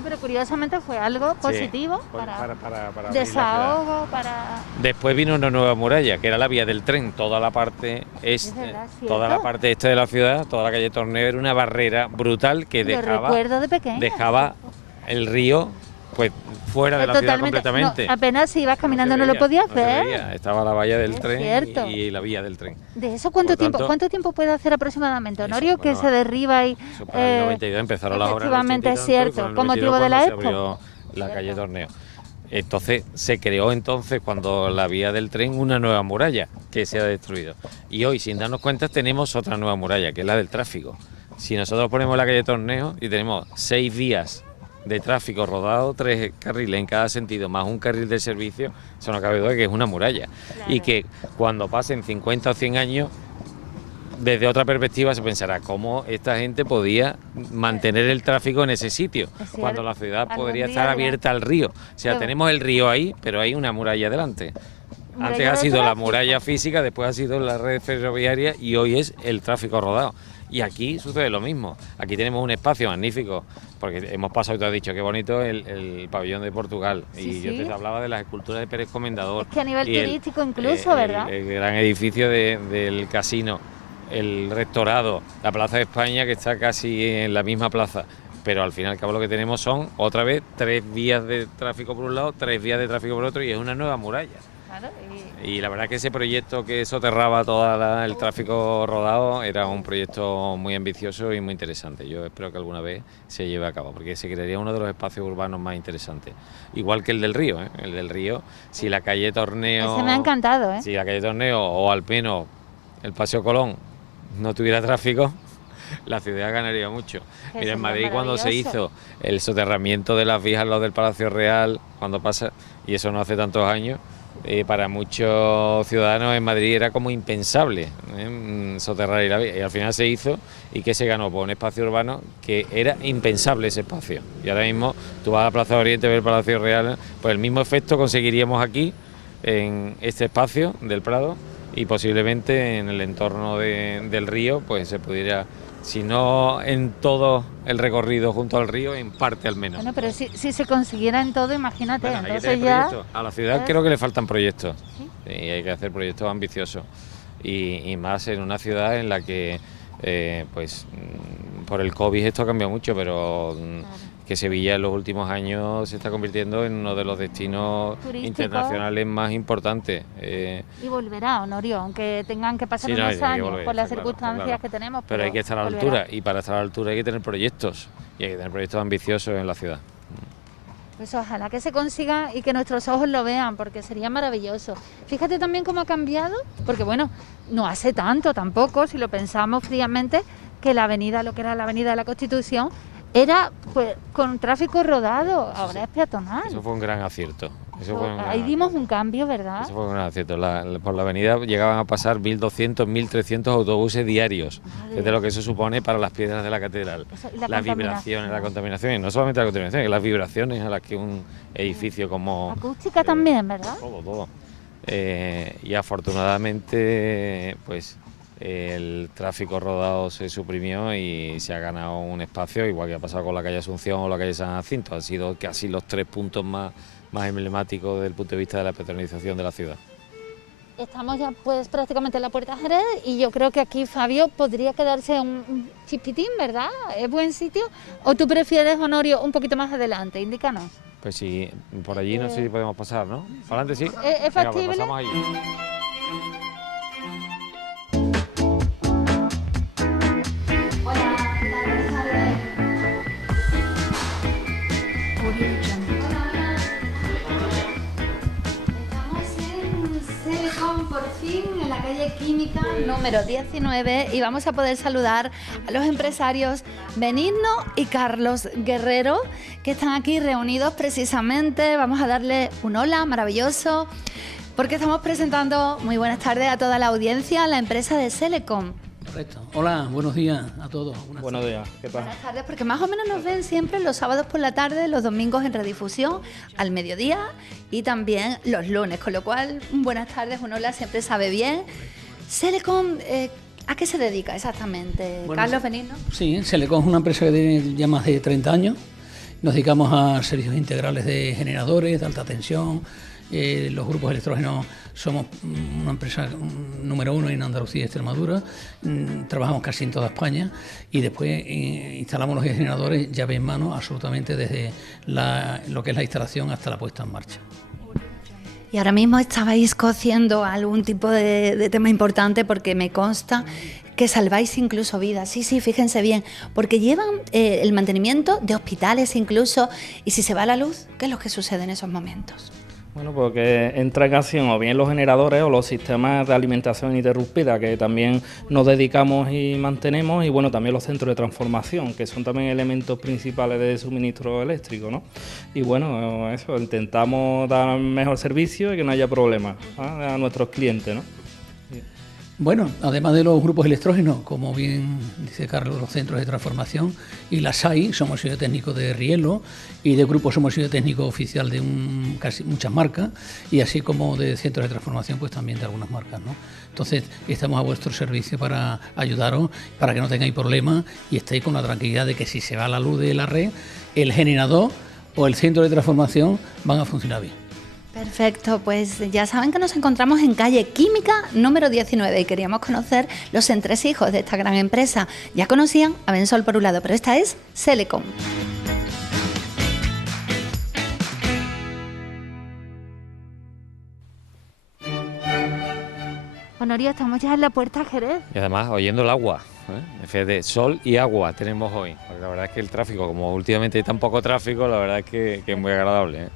Pero curiosamente fue algo positivo para abrir la desahogo, para... Después vino una nueva muralla, que era la vía del tren. Toda la parte este, verdad, toda la parte este de la ciudad, toda la calle Torneo, era una barrera brutal que Lo recuerdo de pequeña. dejaba el río pues fuera de la ciudad Totalmente, completamente. no, apenas si ibas caminando se no lo veía, podías no se ver. veía. Estaba la valla del Es tren cierto. y la vía del tren. ¿De eso Por cuánto tiempo puede hacer aproximadamente, Eso, Honorio, que bueno, se derriba y... Eso para el 92 empezaron las obras. en el efectivamente, 80 y es tanto, y cierto, con el con 92 motivo de la cuando se Expo. abrió la calle Torneo. Entonces se creó cuando la vía del tren una nueva muralla que se ha destruido. Y hoy, sin darnos cuenta, tenemos otra nueva muralla, que es la del tráfico. Si nosotros ponemos la calle Torneo y tenemos 6 vías de tráfico rodado, 3 carriles en cada sentido, más un carril de servicio, eso no cabe duda que es una muralla. Claro. Y que cuando pasen 50 o 100 años, desde otra perspectiva se pensará cómo esta gente podía mantener el tráfico en ese sitio, cierto. cuando la ciudad Algún podría día estar ya. abierta al río. O sea, Qué tenemos el río ahí, pero hay una muralla delante. Muralla Antes ha de sido la tráfico. muralla física, después ha sido la red ferroviaria y hoy es el tráfico rodado. Y aquí sucede lo mismo. Aquí tenemos un espacio magnífico, porque hemos pasado, y tú has dicho, qué bonito el pabellón de Portugal. Sí, y yo sí. te hablaba de las esculturas de Pérez Comendador. Es que a nivel y turístico incluso, ¿verdad? El gran edificio del casino, el rectorado, la Plaza de España, que está casi en la misma plaza. Pero al fin y al cabo lo que tenemos son, otra vez, 3 vías de tráfico por un lado, 3 vías de tráfico por otro, y es una nueva muralla. Claro, Y la verdad que ese proyecto que soterraba todo el tráfico rodado era un proyecto muy ambicioso y muy interesante. Yo espero que alguna vez se lleve a cabo, porque se crearía uno de los espacios urbanos más interesantes. Igual que el del río, ¿eh? El del río, si la calle Torneo... ese me ha encantado, ¿eh? Si la calle Torneo o al menos el Paseo Colón no tuviera tráfico, la ciudad ganaría mucho. Que Mira, en sería Madrid cuando se maravilloso. hizo el soterramiento de las vías al lado del Palacio Real, cuando pasa, y eso no hace tantos años, para muchos ciudadanos en Madrid era como impensable soterrar la vía, y al final se hizo. ¿Y qué se ganó? Pues un espacio urbano que era impensable ese espacio. Y ahora mismo tú vas a la Plaza de Oriente, ves el Palacio Real, pues el mismo efecto conseguiríamos aquí, en este espacio del Prado, y posiblemente en el entorno del río pues se pudiera si no en todo el recorrido junto al río, en parte al menos. Bueno, pero si se consiguiera en todo, imagínate, Bueno, hay que entonces tener ya... proyectos. A la ciudad creo que le faltan proyectos. ¿Sí? Y hay que hacer proyectos ambiciosos. Y más en una ciudad en la que, por el COVID esto ha cambiado mucho, pero que Sevilla en los últimos años se está convirtiendo en uno de los destinos turístico internacionales más importantes. Y volverá, Honorio, aunque tengan que pasar unos años por las circunstancias que tenemos. Pero hay que estar a la altura, y para estar a la altura hay que tener proyectos, y hay que tener proyectos ambiciosos en la ciudad. Pues ojalá que se consiga y que nuestros ojos lo vean, porque sería maravilloso. Fíjate también cómo ha cambiado, porque bueno, no hace tanto tampoco, si lo pensamos fríamente, que la avenida, lo que era la avenida de la Constitución, era pues con tráfico rodado, ahora es peatonal. Eso fue un gran acierto. Ahí dimos un cambio, ¿verdad? Eso fue un gran acierto. Por la avenida llegaban a pasar 1.200, 1.300 autobuses diarios, desde lo que eso supone para las piedras de la catedral. Las vibraciones, la contaminación, y no solamente la contaminación, las vibraciones a las que un edificio como... Acústica también, ¿verdad? Todo. Y afortunadamente, pues... el tráfico rodado se suprimió y se ha ganado un espacio, igual que ha pasado con la calle Asunción o la calle San Jacinto. Han sido casi los 3 puntos más emblemáticos desde el punto de vista de la peatonalización de la ciudad. Estamos ya pues prácticamente en la Puerta Jerez y yo creo que aquí Fabio podría quedarse un chispitín, ¿verdad? ¿Es buen sitio? ¿O tú prefieres, Honorio, un poquito más adelante? Indícanos. Pues sí, por allí no sé si podemos pasar, ¿no? ¿Para adelante sí? ¿Es factible? Venga, pues pasamos allí. Por fin en la calle Química número 19 y vamos a poder saludar a los empresarios Benigno y Carlos Guerrero, que están aquí reunidos precisamente. Vamos a darle un hola maravilloso porque estamos presentando, muy buenas tardes a toda la audiencia, la empresa de Selecom. Correcto. Hola, buenos días a todos. Buenos días, ¿qué tal? Buenas tardes, porque más o menos nos ven siempre los sábados por la tarde, los domingos en redifusión, al mediodía y también los lunes, con lo cual, buenas tardes, un hola siempre sabe bien. Selecom, ¿a qué se dedica exactamente? Bueno, Carlos Benigno. Sí, Selecom es una empresa que tiene ya más de 30 años. Nos dedicamos a servicios integrales de generadores, de alta tensión. Los grupos electrógenos somos una empresa número 1 en Andalucía y Extremadura, trabajamos casi en toda España y después instalamos los generadores llave en mano absolutamente desde lo que es la instalación hasta la puesta en marcha. Y ahora mismo estabais cociendo algún tipo de tema importante porque me consta que salváis incluso vidas. Sí, fíjense bien, porque llevan el mantenimiento de hospitales incluso, y si se va la luz, ¿qué es lo que sucede en esos momentos? Bueno, porque entra en acción o bien los generadores o los sistemas de alimentación ininterrumpida, que también nos dedicamos y mantenemos, y bueno, también los centros de transformación, que son también elementos principales de suministro eléctrico, ¿no? Y bueno, eso, intentamos dar mejor servicio y que no haya problemas, ¿ah?, a nuestros clientes, ¿no? Bueno, además de los grupos electrógenos, como bien dice Carlos, los centros de transformación y la SAI, somos sello técnico de Rielo, y de grupo somos sello técnico oficial de casi muchas marcas, y así como de centros de transformación, pues también de algunas marcas, ¿no? Entonces, estamos a vuestro servicio para ayudaros, para que no tengáis problemas y estéis con la tranquilidad de que si se va la luz de la red, el generador o el centro de transformación van a funcionar bien. Perfecto, pues ya saben que nos encontramos en calle Química número 19 y queríamos conocer los entresijos de esta gran empresa. Ya conocían a Bensol por un lado, pero esta es Selecom. Honorio, estamos ya en la Puerta Jerez. Y además oyendo el agua, de sol y agua tenemos hoy. Porque la verdad es que el tráfico, como últimamente hay tan poco tráfico, la verdad es que es muy agradable.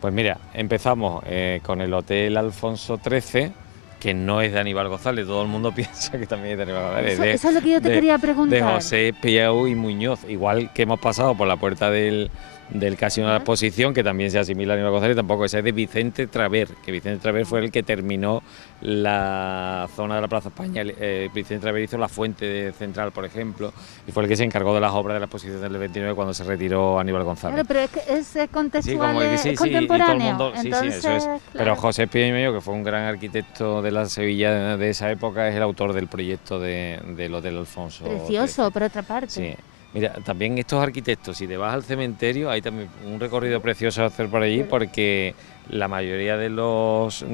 Pues mira, empezamos con el Hotel Alfonso XIII, que no es de Aníbal González, todo el mundo piensa que también es de Aníbal González. Eso es lo que yo te quería preguntar. De José Piau y Muñoz, igual que hemos pasado por la puerta del del Casino de la Exposición, que también se asimila a Aníbal González, tampoco, esa es de Vicente Traver, que Vicente Traver fue el que terminó la zona de la Plaza España. Vicente Traver hizo la fuente central, por ejemplo, y fue el que se encargó de las obras de la exposición del 29 cuando se retiró Aníbal González. Claro, pero es que es contextual, sí, contemporáneo. y todo el mundo, Entonces, eso es. claro. Pero José Pío y Medio, que fue un gran arquitecto de la Sevilla de esa época, es el autor del proyecto del Hotel Alfonso. Precioso, por otra parte. Sí. Mira, también estos arquitectos, si te vas al cementerio, hay también un recorrido precioso a hacer por allí, porque la mayoría de los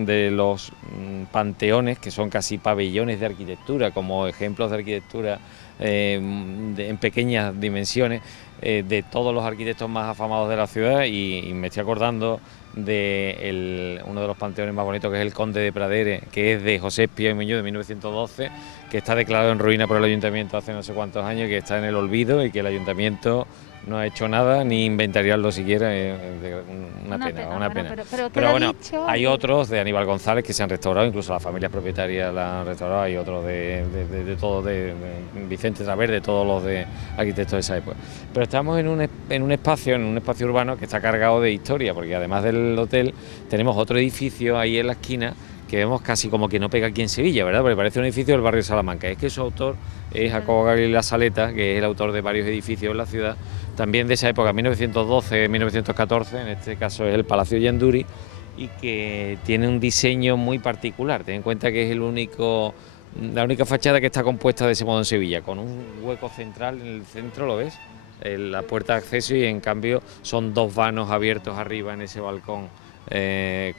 panteones, que son casi pabellones de arquitectura, como ejemplos de arquitectura en pequeñas dimensiones, de todos los arquitectos más afamados de la ciudad, y me estoy acordando de uno de los panteones más bonitos, que es el Conde de Pradere, que es de José Pío y Muñoz de 1912, que está declarado en ruina por el ayuntamiento hace no sé cuántos años, que está en el olvido y que el ayuntamiento no ha hecho nada ni inventariarlo siquiera. Una pena. Pero bueno, hay otros de Aníbal González que se han restaurado, incluso las familias propietarias la han restaurado, hay otros de todos, de Vicente Traver, de todos los de arquitectos de esa época. Pero estamos en un espacio urbano que está cargado de historia, porque además del hotel tenemos otro edificio ahí en la esquina que vemos casi como que no pega aquí en Sevilla, ¿verdad? Porque parece un edificio del barrio de Salamanca. Es que su autor es Jacobo Gabriel La Saleta, que es el autor de varios edificios en la ciudad, también de esa época, 1912, 1914, en este caso es el Palacio Yanduri, y que tiene un diseño muy particular. Ten en cuenta que es la única fachada que está compuesta de ese modo en Sevilla, con un hueco central en el centro, ¿lo ves? La puerta de acceso, y en cambio son dos vanos abiertos arriba en ese balcón,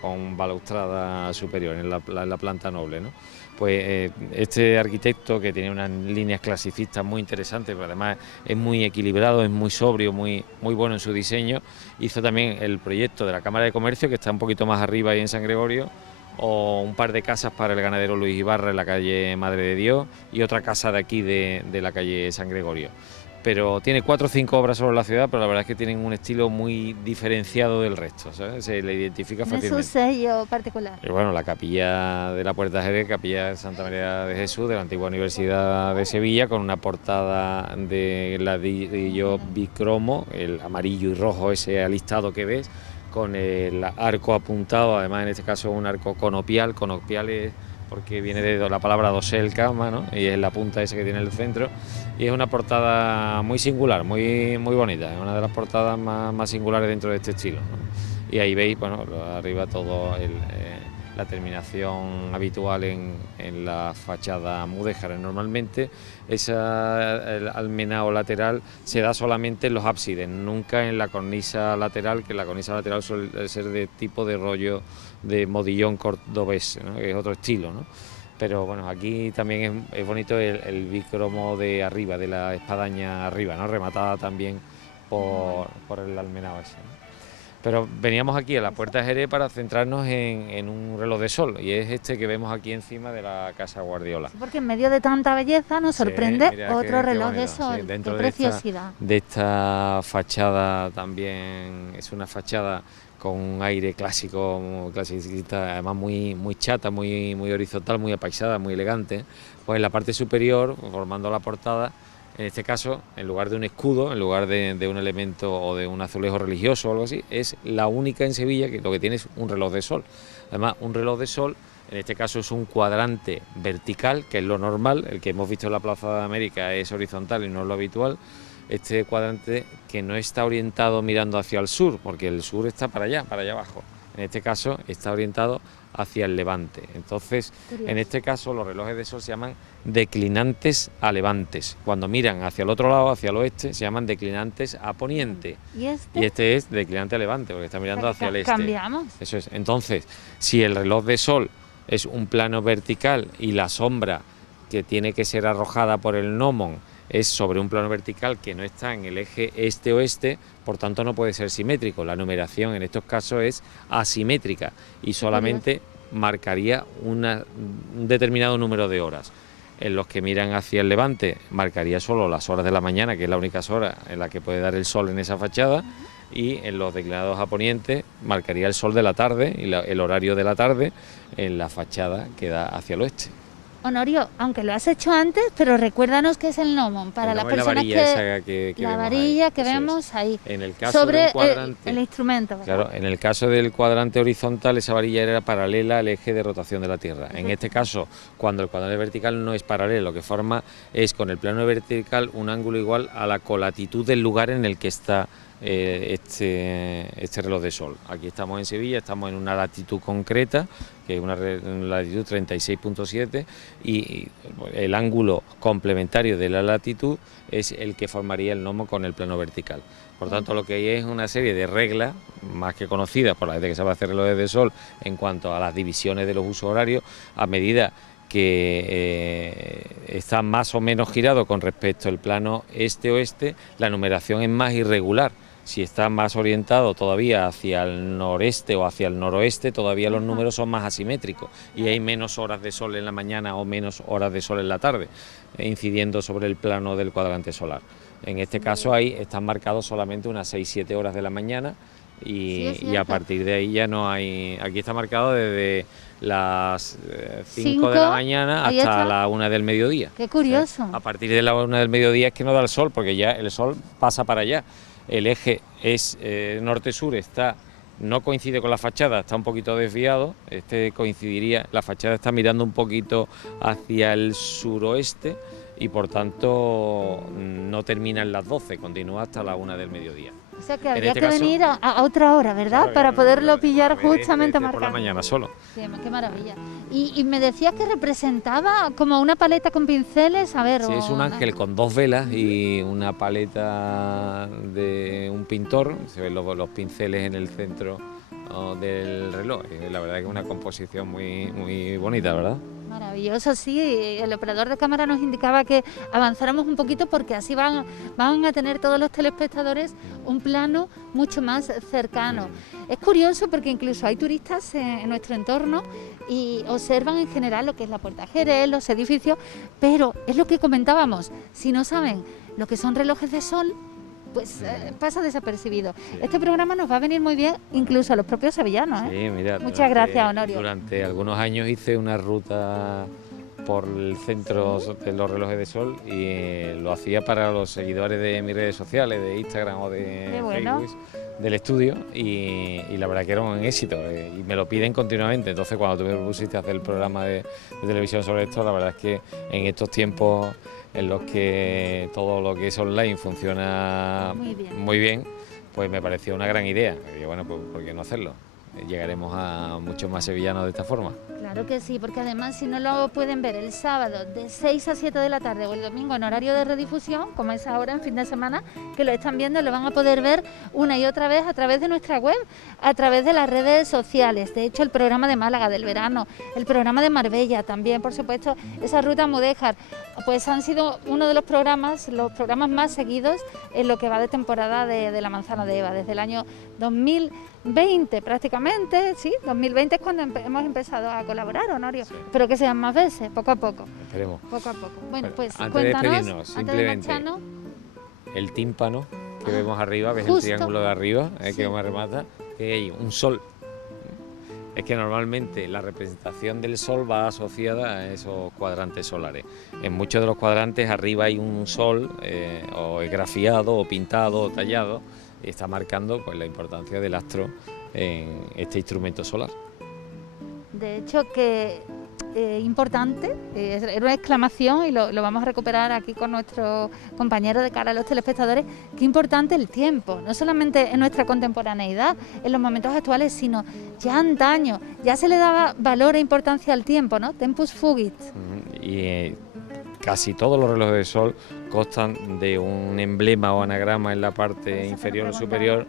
con balaustrada superior en la planta noble, ¿no? Pues este arquitecto, que tiene unas líneas clasicistas muy interesantes, pero además es muy equilibrado, es muy sobrio, muy bueno en su diseño, hizo también el proyecto de la Cámara de Comercio, que está un poquito más arriba ahí en San Gregorio, o un par de casas para el ganadero Luis Ibarra en la calle Madre de Dios, y otra casa de aquí de la calle San Gregorio. Pero tiene 4 o 5 obras sobre la ciudad, pero la verdad es que tienen un estilo muy diferenciado del resto, ¿sabes? Se le identifica fácilmente. Es su sello particular. Y bueno, la capilla de la Puerta Jerez, capilla de Santa María de Jesús, de la antigua Universidad de Sevilla, con una portada de ladrillo bicromo, el amarillo y rojo ese alistado que ves, con el arco apuntado, además en este caso un arco conopial. Conopial es porque viene de la palabra dosel, cama, ¿no? Y es la punta esa que tiene en el centro, y es una portada muy singular, muy bonita, es una de las portadas más singulares dentro de este estilo, ¿no? Y ahí veis, bueno, arriba todo la terminación habitual en la fachada mudéjar. Normalmente el almenado lateral se da solamente en los ábsides, nunca en la cornisa lateral, que la cornisa lateral suele ser de tipo de rollo de modillón cordobés, ¿no? Que es otro estilo, ¿no? Pero bueno, aquí también es bonito el bicromo de arriba, de la espadaña arriba, ¿no? Rematada también por el almenado ese, ¿no? Pero veníamos aquí a la Puerta de Jerez para centrarnos en un reloj de sol, y es este que vemos aquí encima de la Casa Guardiola. Sí, porque en medio de tanta belleza nos sorprende otro reloj bonito, de sol. sí, dentro qué preciosidad. De esta fachada también, es una fachada con un aire clásico, muy clasicista, además muy chata, muy horizontal, muy apaisada, muy elegante. Pues en la parte superior, formando la portada, en este caso, en lugar de un escudo, en lugar de un elemento o de un azulejo religioso o algo así, es la única en Sevilla que lo que tiene es un reloj de sol. Además, un reloj de sol, en este caso es un cuadrante vertical, que es lo normal. El que hemos visto en la Plaza de América es horizontal y no es lo habitual. Este cuadrante que no está orientado mirando hacia el sur, porque el sur está para allá abajo. En este caso está orientado hacia el levante. Entonces, en este caso, los relojes de sol se llaman declinantes a levantes. Cuando miran hacia el otro lado, hacia el oeste, se llaman declinantes a poniente. ¿Y Y este es declinante a levante, porque está mirando hacia el este. Cambiamos. Eso es. Entonces, si el reloj de sol es un plano vertical y la sombra que tiene que ser arrojada por el gnomon es sobre un plano vertical que no está en el eje este-oeste, por tanto no puede ser simétrico. La numeración en estos casos es asimétrica y solamente marcaría un determinado número de horas. En los que miran hacia el levante marcaría solo las horas de la mañana, que es la única hora en la que puede dar el sol en esa fachada, y en los declinados a poniente marcaría el sol de la tarde y el horario de la tarde en la fachada que da hacia el oeste. Honorio, aunque lo has hecho antes, pero recuérdanos qué es el gnomon para El las gnomo es la personas varilla esa que que la vemos varilla ahí, que eso es. vemos ahí. En el caso Sobre del cuadrante, el instrumento, ¿verdad? claro, en el caso del cuadrante horizontal, esa varilla era paralela al eje de rotación de la Tierra. En este caso, cuando el cuadrante vertical no es paralelo, lo que forma es con el plano vertical un ángulo igual a la colatitud del lugar en el que está este reloj de sol. Aquí estamos en Sevilla, estamos en una latitud concreta, que es una latitud 36.7, y el ángulo complementario de la latitud es el que formaría el gnomo con el plano vertical. Por tanto, lo que hay es una serie de reglas, más que conocidas por la gente que sabe hacer relojes de sol, en cuanto a las divisiones de los usos horarios, a medida que está más o menos girado con respecto al plano este-oeste, la numeración es más irregular. Si está más orientado todavía hacia el noreste o hacia el noroeste, todavía los números son más asimétricos y hay menos horas de sol en la mañana o menos horas de sol en la tarde, incidiendo sobre el plano del cuadrante solar. En este caso ahí están marcados solamente unas 6-7 horas de la mañana y a partir de ahí ya no hay... Aquí está marcado desde las 5 de la mañana hasta la 1 del mediodía. Qué curioso. A partir de la 1 del mediodía es que no da el sol, porque ya el sol pasa para allá. El eje es norte-sur, no coincide con la fachada, está un poquito desviado. Coincidiría, la fachada está mirando un poquito hacia el suroeste y por tanto no termina en las 12, continúa hasta la 1 del mediodía. O sea que habría que venir a otra hora, ¿verdad? Claro, para poderlo pillar justamente marcado. Por la mañana solo. Qué maravilla. Y me decías que representaba como una paleta con pinceles, a ver... Sí, es un ángel con 2 velas y una paleta de un pintor, se ven los pinceles en el centro del reloj. La verdad que es una composición muy bonita, ¿verdad? Maravilloso, sí. El operador de cámara nos indicaba que avanzáramos un poquito porque así van a tener todos los telespectadores un plano mucho más cercano. Es curioso porque incluso hay turistas en nuestro entorno y observan en general lo que es la Puerta Jerez, los edificios, pero es lo que comentábamos, si no saben lo que son relojes de sol, pues pasa desapercibido. Sí. Este programa nos va a venir muy bien, incluso a los propios sevillanos, ¿eh? Sí, mira, muchas gracias, Honorio. Durante algunos años hice una ruta por el centro de los relojes de sol y lo hacía para los seguidores de mis redes sociales, de Instagram o de Facebook, del estudio, y la verdad que era un éxito y me lo piden continuamente. Entonces, cuando tú me propusiste hacer el programa de televisión sobre esto, la verdad es que en estos tiempos en los que todo lo que es online funciona muy bien, pues me pareció una gran idea. Y bueno, pues ¿por qué no hacerlo? Llegaremos a muchos más sevillanos de esta forma. Claro que sí, porque además si no lo pueden ver el sábado de 6 a 7 de la tarde o el domingo en horario de redifusión, como es ahora en fin de semana, que lo están viendo, lo van a poder ver una y otra vez a través de nuestra web, a través de las redes sociales. De hecho, el programa de Málaga del verano, el programa de Marbella también, por supuesto, esa ruta Mudéjar, pues han sido uno de los programas más seguidos en lo que va de temporada de la Manzana de Eva, desde el año 2020 prácticamente, sí, 2020 es cuando hemos empezado a colaborar, Honorio, sí. Pero que sean más veces, poco a poco. Esperemos. Poco a poco. Bueno, pues antes cuéntanos, de despedirnos, simplemente, el tímpano que vemos arriba, ves el triángulo de arriba, que me remata, que hay un sol. Es que normalmente la representación del sol va asociada a esos cuadrantes solares. En muchos de los cuadrantes arriba hay un sol, o grafiado, o pintado, o tallado, y está marcando pues la importancia del astro en este instrumento solar. De hecho que importante, era una exclamación y lo vamos a recuperar aquí con nuestro compañero de cara a los telespectadores, qué importante el tiempo, no solamente en nuestra contemporaneidad, en los momentos actuales, sino ya antaño, ya se le daba valor e importancia al tiempo, ¿no? Tempus fugit. Y casi todos los relojes de sol constan de un emblema o anagrama en la parte inferior o superior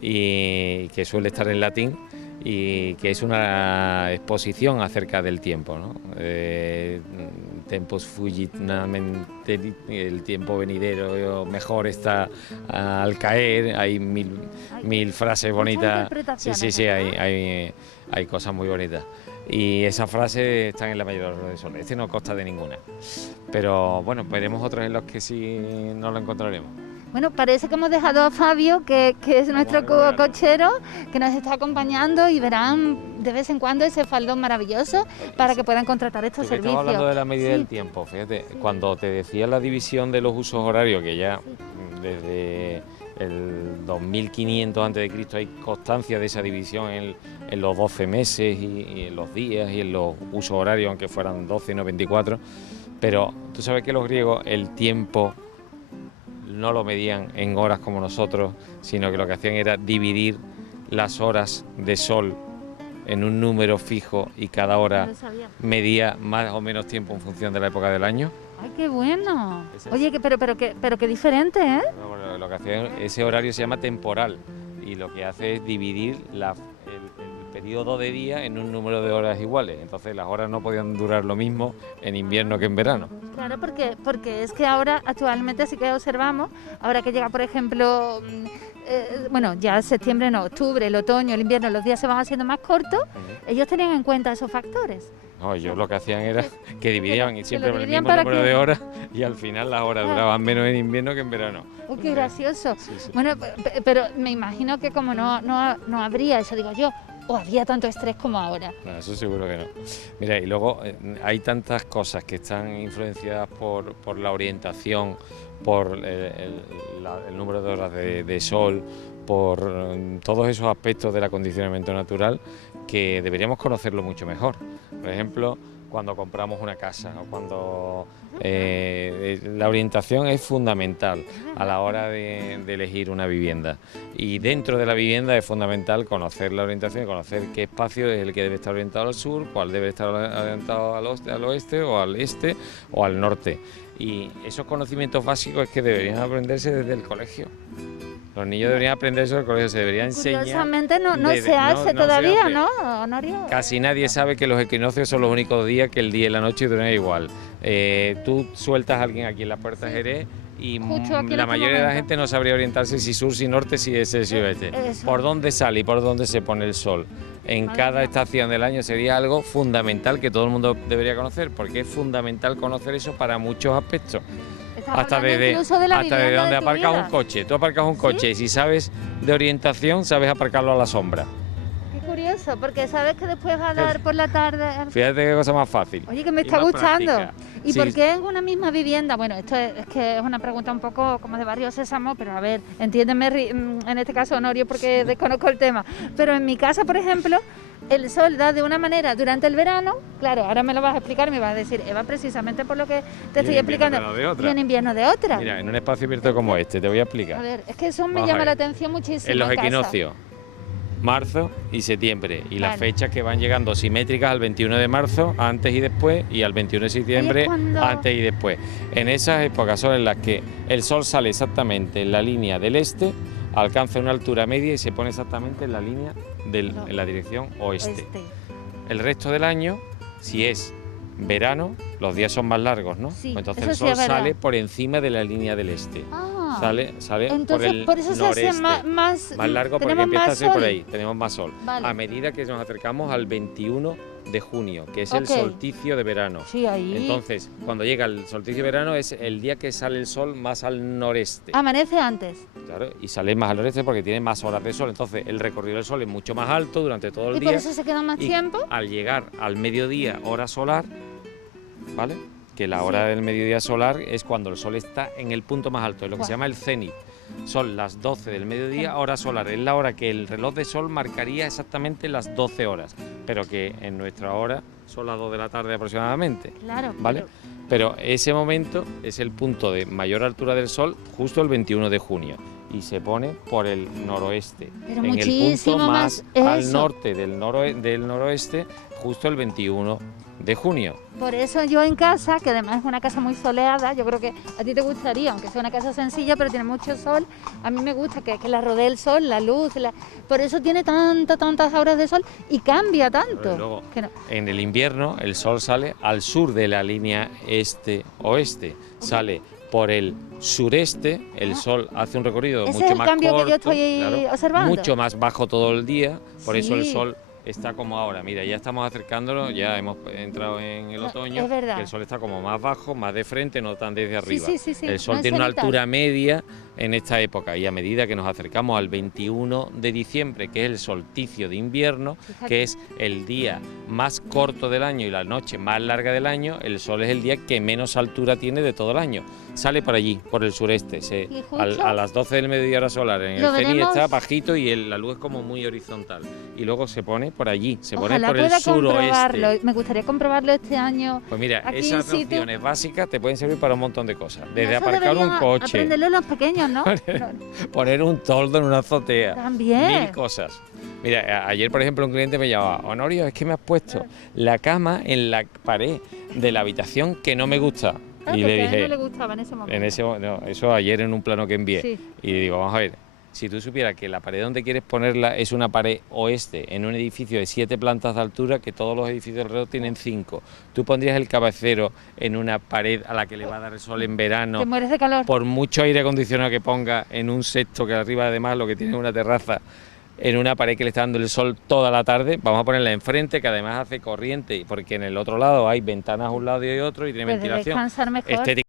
y que suele estar en latín y que es una exposición acerca del tiempo, ¿no? Tempus fugit, el tiempo venidero mejor está al caer, hay mil frases bonitas. Sí, hay cosas muy bonitas. Y esas frases están en la mayoría de los relojes de sol. Este no consta de ninguna. Pero bueno, veremos otros en los que sí no lo encontraremos. Bueno, parece que hemos dejado a Fabio, que es nuestro cochero, que nos está acompañando, y verán de vez en cuando ese faldón maravilloso para que puedan contratar estos Tú que servicios. estamos hablando de la medida Sí. del tiempo, fíjate, cuando te decía la división de los usos horarios, que ya desde el 2500 a.C. hay constancia de esa división en los 12 meses y en los días y en los usos horarios, aunque fueran 12 y no 24, pero tú sabes que los griegos el tiempo no lo medían en horas como nosotros, sino que lo que hacían era dividir las horas de sol en un número fijo y cada hora No lo sabía. medía más o menos tiempo en función de la época del año. Ay, qué bueno. Ese es. Oye, pero qué diferente, ¿eh? Bueno, lo que hacían, ese horario se llama temporal y lo que hace es dividir el periodo de día en un número de horas iguales. Entonces las horas no podían durar lo mismo en invierno que en verano. Claro, porque es que ahora, actualmente, sí que observamos, ahora que llega, por ejemplo, bueno, ya septiembre, no, octubre, el otoño, el invierno, los días se van haciendo más cortos, ellos tenían en cuenta esos factores. No, ellos lo que hacían era que dividían y siempre lo por el dividían mismo para número que- de horas y al final las horas Claro. duraban menos en invierno que en verano. ¡Oh, qué gracioso! Sí, sí. Bueno, pero me imagino que como no habría eso, digo yo, o había tanto estrés como ahora. No, eso seguro que no. Mira, y luego hay tantas cosas que están influenciadas por la orientación, por el número de horas de sol, por todos esos aspectos del acondicionamiento natural que deberíamos conocerlo mucho mejor. Por ejemplo, cuando compramos una casa o cuando la orientación es fundamental a la hora de elegir una vivienda, y dentro de la vivienda es fundamental conocer la orientación y conocer qué espacio es el que debe estar orientado al sur, cuál debe estar orientado al oeste o al este o al norte, y esos conocimientos básicos es que deberían aprenderse desde el colegio. Los niños deberían aprender eso del colegio, se debería enseñar. Curiosamente no desde- se hace no se todavía, hace. ¿no, Honorio? Casi nadie sabe que los equinoccios son los únicos días que el día y la noche duran igual. Tú sueltas a alguien aquí en la Puerta Jerez y Justo aquí en la este mayoría de la momento. gente no sabría orientarse si sur, si norte, si este, si oeste. Eso. Por dónde sale y por dónde se pone el sol. En Madre cada mía. estación del año sería algo fundamental que todo el mundo debería conocer, porque es fundamental conocer eso para muchos aspectos. Estás Hasta hablando desde, incluso de la hasta desde vivienda donde de tu aparcas vida. un coche. Tú aparcas un coche y si sabes de orientación, sabes aparcarlo a la sombra. Qué curioso, porque sabes que después va a dar por la tarde. Fíjate qué cosa más fácil. Oye, que me y está más gustando. práctica. ¿Y Sí. por qué en una misma vivienda? Bueno, esto es que es una pregunta un poco como de Barrio Sésamo, pero a ver, entiéndeme en este caso, Honorio, porque desconozco el tema. Pero en mi casa, por ejemplo, el sol da de una manera durante el verano, claro, ahora me lo vas a explicar, me vas a decir, Eva, precisamente por lo que te estoy en explicando, invierno de otra. y en invierno de otra. Mira, en un espacio abierto como este, te voy a explicar. A ver, es que eso me Vamos a llama ver. la atención muchísimo. En los casa. equinoccios, marzo y septiembre, y las Vale. fechas que van llegando simétricas al 21 de marzo, antes y después, y al 21 de septiembre, cuando- antes y después. En esas épocas son en las que el sol sale exactamente en la línea del este, alcanza una altura media y se pone exactamente en la línea No. en la dirección oeste. El resto del año, si es verano, los días son más largos, ¿no? Sí, Entonces eso el sí sol es verdad. sale por encima de la línea del este. Ah, Sale entonces por el eso se hace noreste. más Más largo porque tenemos empieza más a ser por sol. ahí, tenemos más sol. Vale. A medida que nos acercamos al 21 de junio, que es el Ok. solsticio de verano. Sí, ahí. Entonces, cuando llega el solsticio de verano es el día que sale el sol más al noreste. Amanece antes. Claro, y sale más al noreste porque tiene más horas de sol. Entonces, el recorrido del sol es mucho más alto durante todo el Y día. por eso se queda más y tiempo. al llegar al mediodía, hora solar, ¿vale? Que la hora del mediodía solar es cuando el sol está en el punto más alto, es lo que Guau. se llama el cenit. Son las 12 del mediodía, hora solar. Es la hora que el reloj de sol marcaría exactamente las 12 horas, pero que en nuestra hora son las 2 de la tarde aproximadamente, Claro. ¿vale? Pero ese momento es el punto de mayor altura del sol, justo el 21 de junio. Y se pone por el noroeste. Pero en el muchísimo punto más al eso. norte del noroeste, justo el 21 de junio. Por eso yo en casa, que además es una casa muy soleada, yo creo que a ti te gustaría, aunque sea una casa sencilla, pero tiene mucho sol, a mí me gusta que la rodee el sol, la luz, por eso tiene tantas horas de sol y cambia tanto. Y luego, que no- en el invierno, el sol sale al sur de la línea este-oeste. Sale por el sureste, el sol hace un recorrido Ese es mucho el más cambio que corto, yo estoy observando. mucho más bajo todo el día, por eso el Sí. sol está como ahora. Mira, ya estamos acercándonos, ya hemos entrado en el otoño, es verdad. que el sol está como más bajo, más de frente, no tan desde arriba. Sí. El sol No tiene es una cenital. altura media en esta época, y a medida que nos acercamos al 21 de diciembre, que es el solsticio de invierno, Fíjate. que es el día más corto del año y la noche más larga del año, el sol es el día que menos altura tiene de todo el año. Sale por allí, por el sureste, Y justo a las 12 del mediodía hora solar, en lo el cenit veremos. está bajito y la luz es como muy horizontal, y luego se pone por allí, se pone Ojalá por el pueda comprobarlo. suroeste. Me gustaría comprobarlo este año. Pues mira, Aquí esas in situ. opciones básicas te pueden servir para un montón de cosas, desde Eso aparcar un deberían coche, aprenderlo los pequeños, ¿no? poner un toldo en una azotea, También. 1000 cosas. Mira, ayer por ejemplo un cliente me llamaba: Honorio, es que me has puesto la cama en la pared de la habitación que no me gusta. Ah, Y porque le a él dije, no le gustaba en ese momento. no, eso ayer en un plano que envié. Sí. Y digo, vamos a ver, si tú supieras que la pared donde quieres ponerla es una pared oeste, en un edificio de 7 plantas de altura, que todos los edificios alrededor tienen 5, tú pondrías el cabecero en una pared a la que le va a dar el sol en verano, Te mueres de calor. por mucho aire acondicionado que ponga en un sexto, que arriba además lo que tiene es una terraza, en una pared que le está dando el sol toda la tarde, vamos a ponerla enfrente, que además hace corriente, porque en el otro lado hay ventanas a un lado y otro y tiene Puedes ventilación. descansar mejor. Estéticamente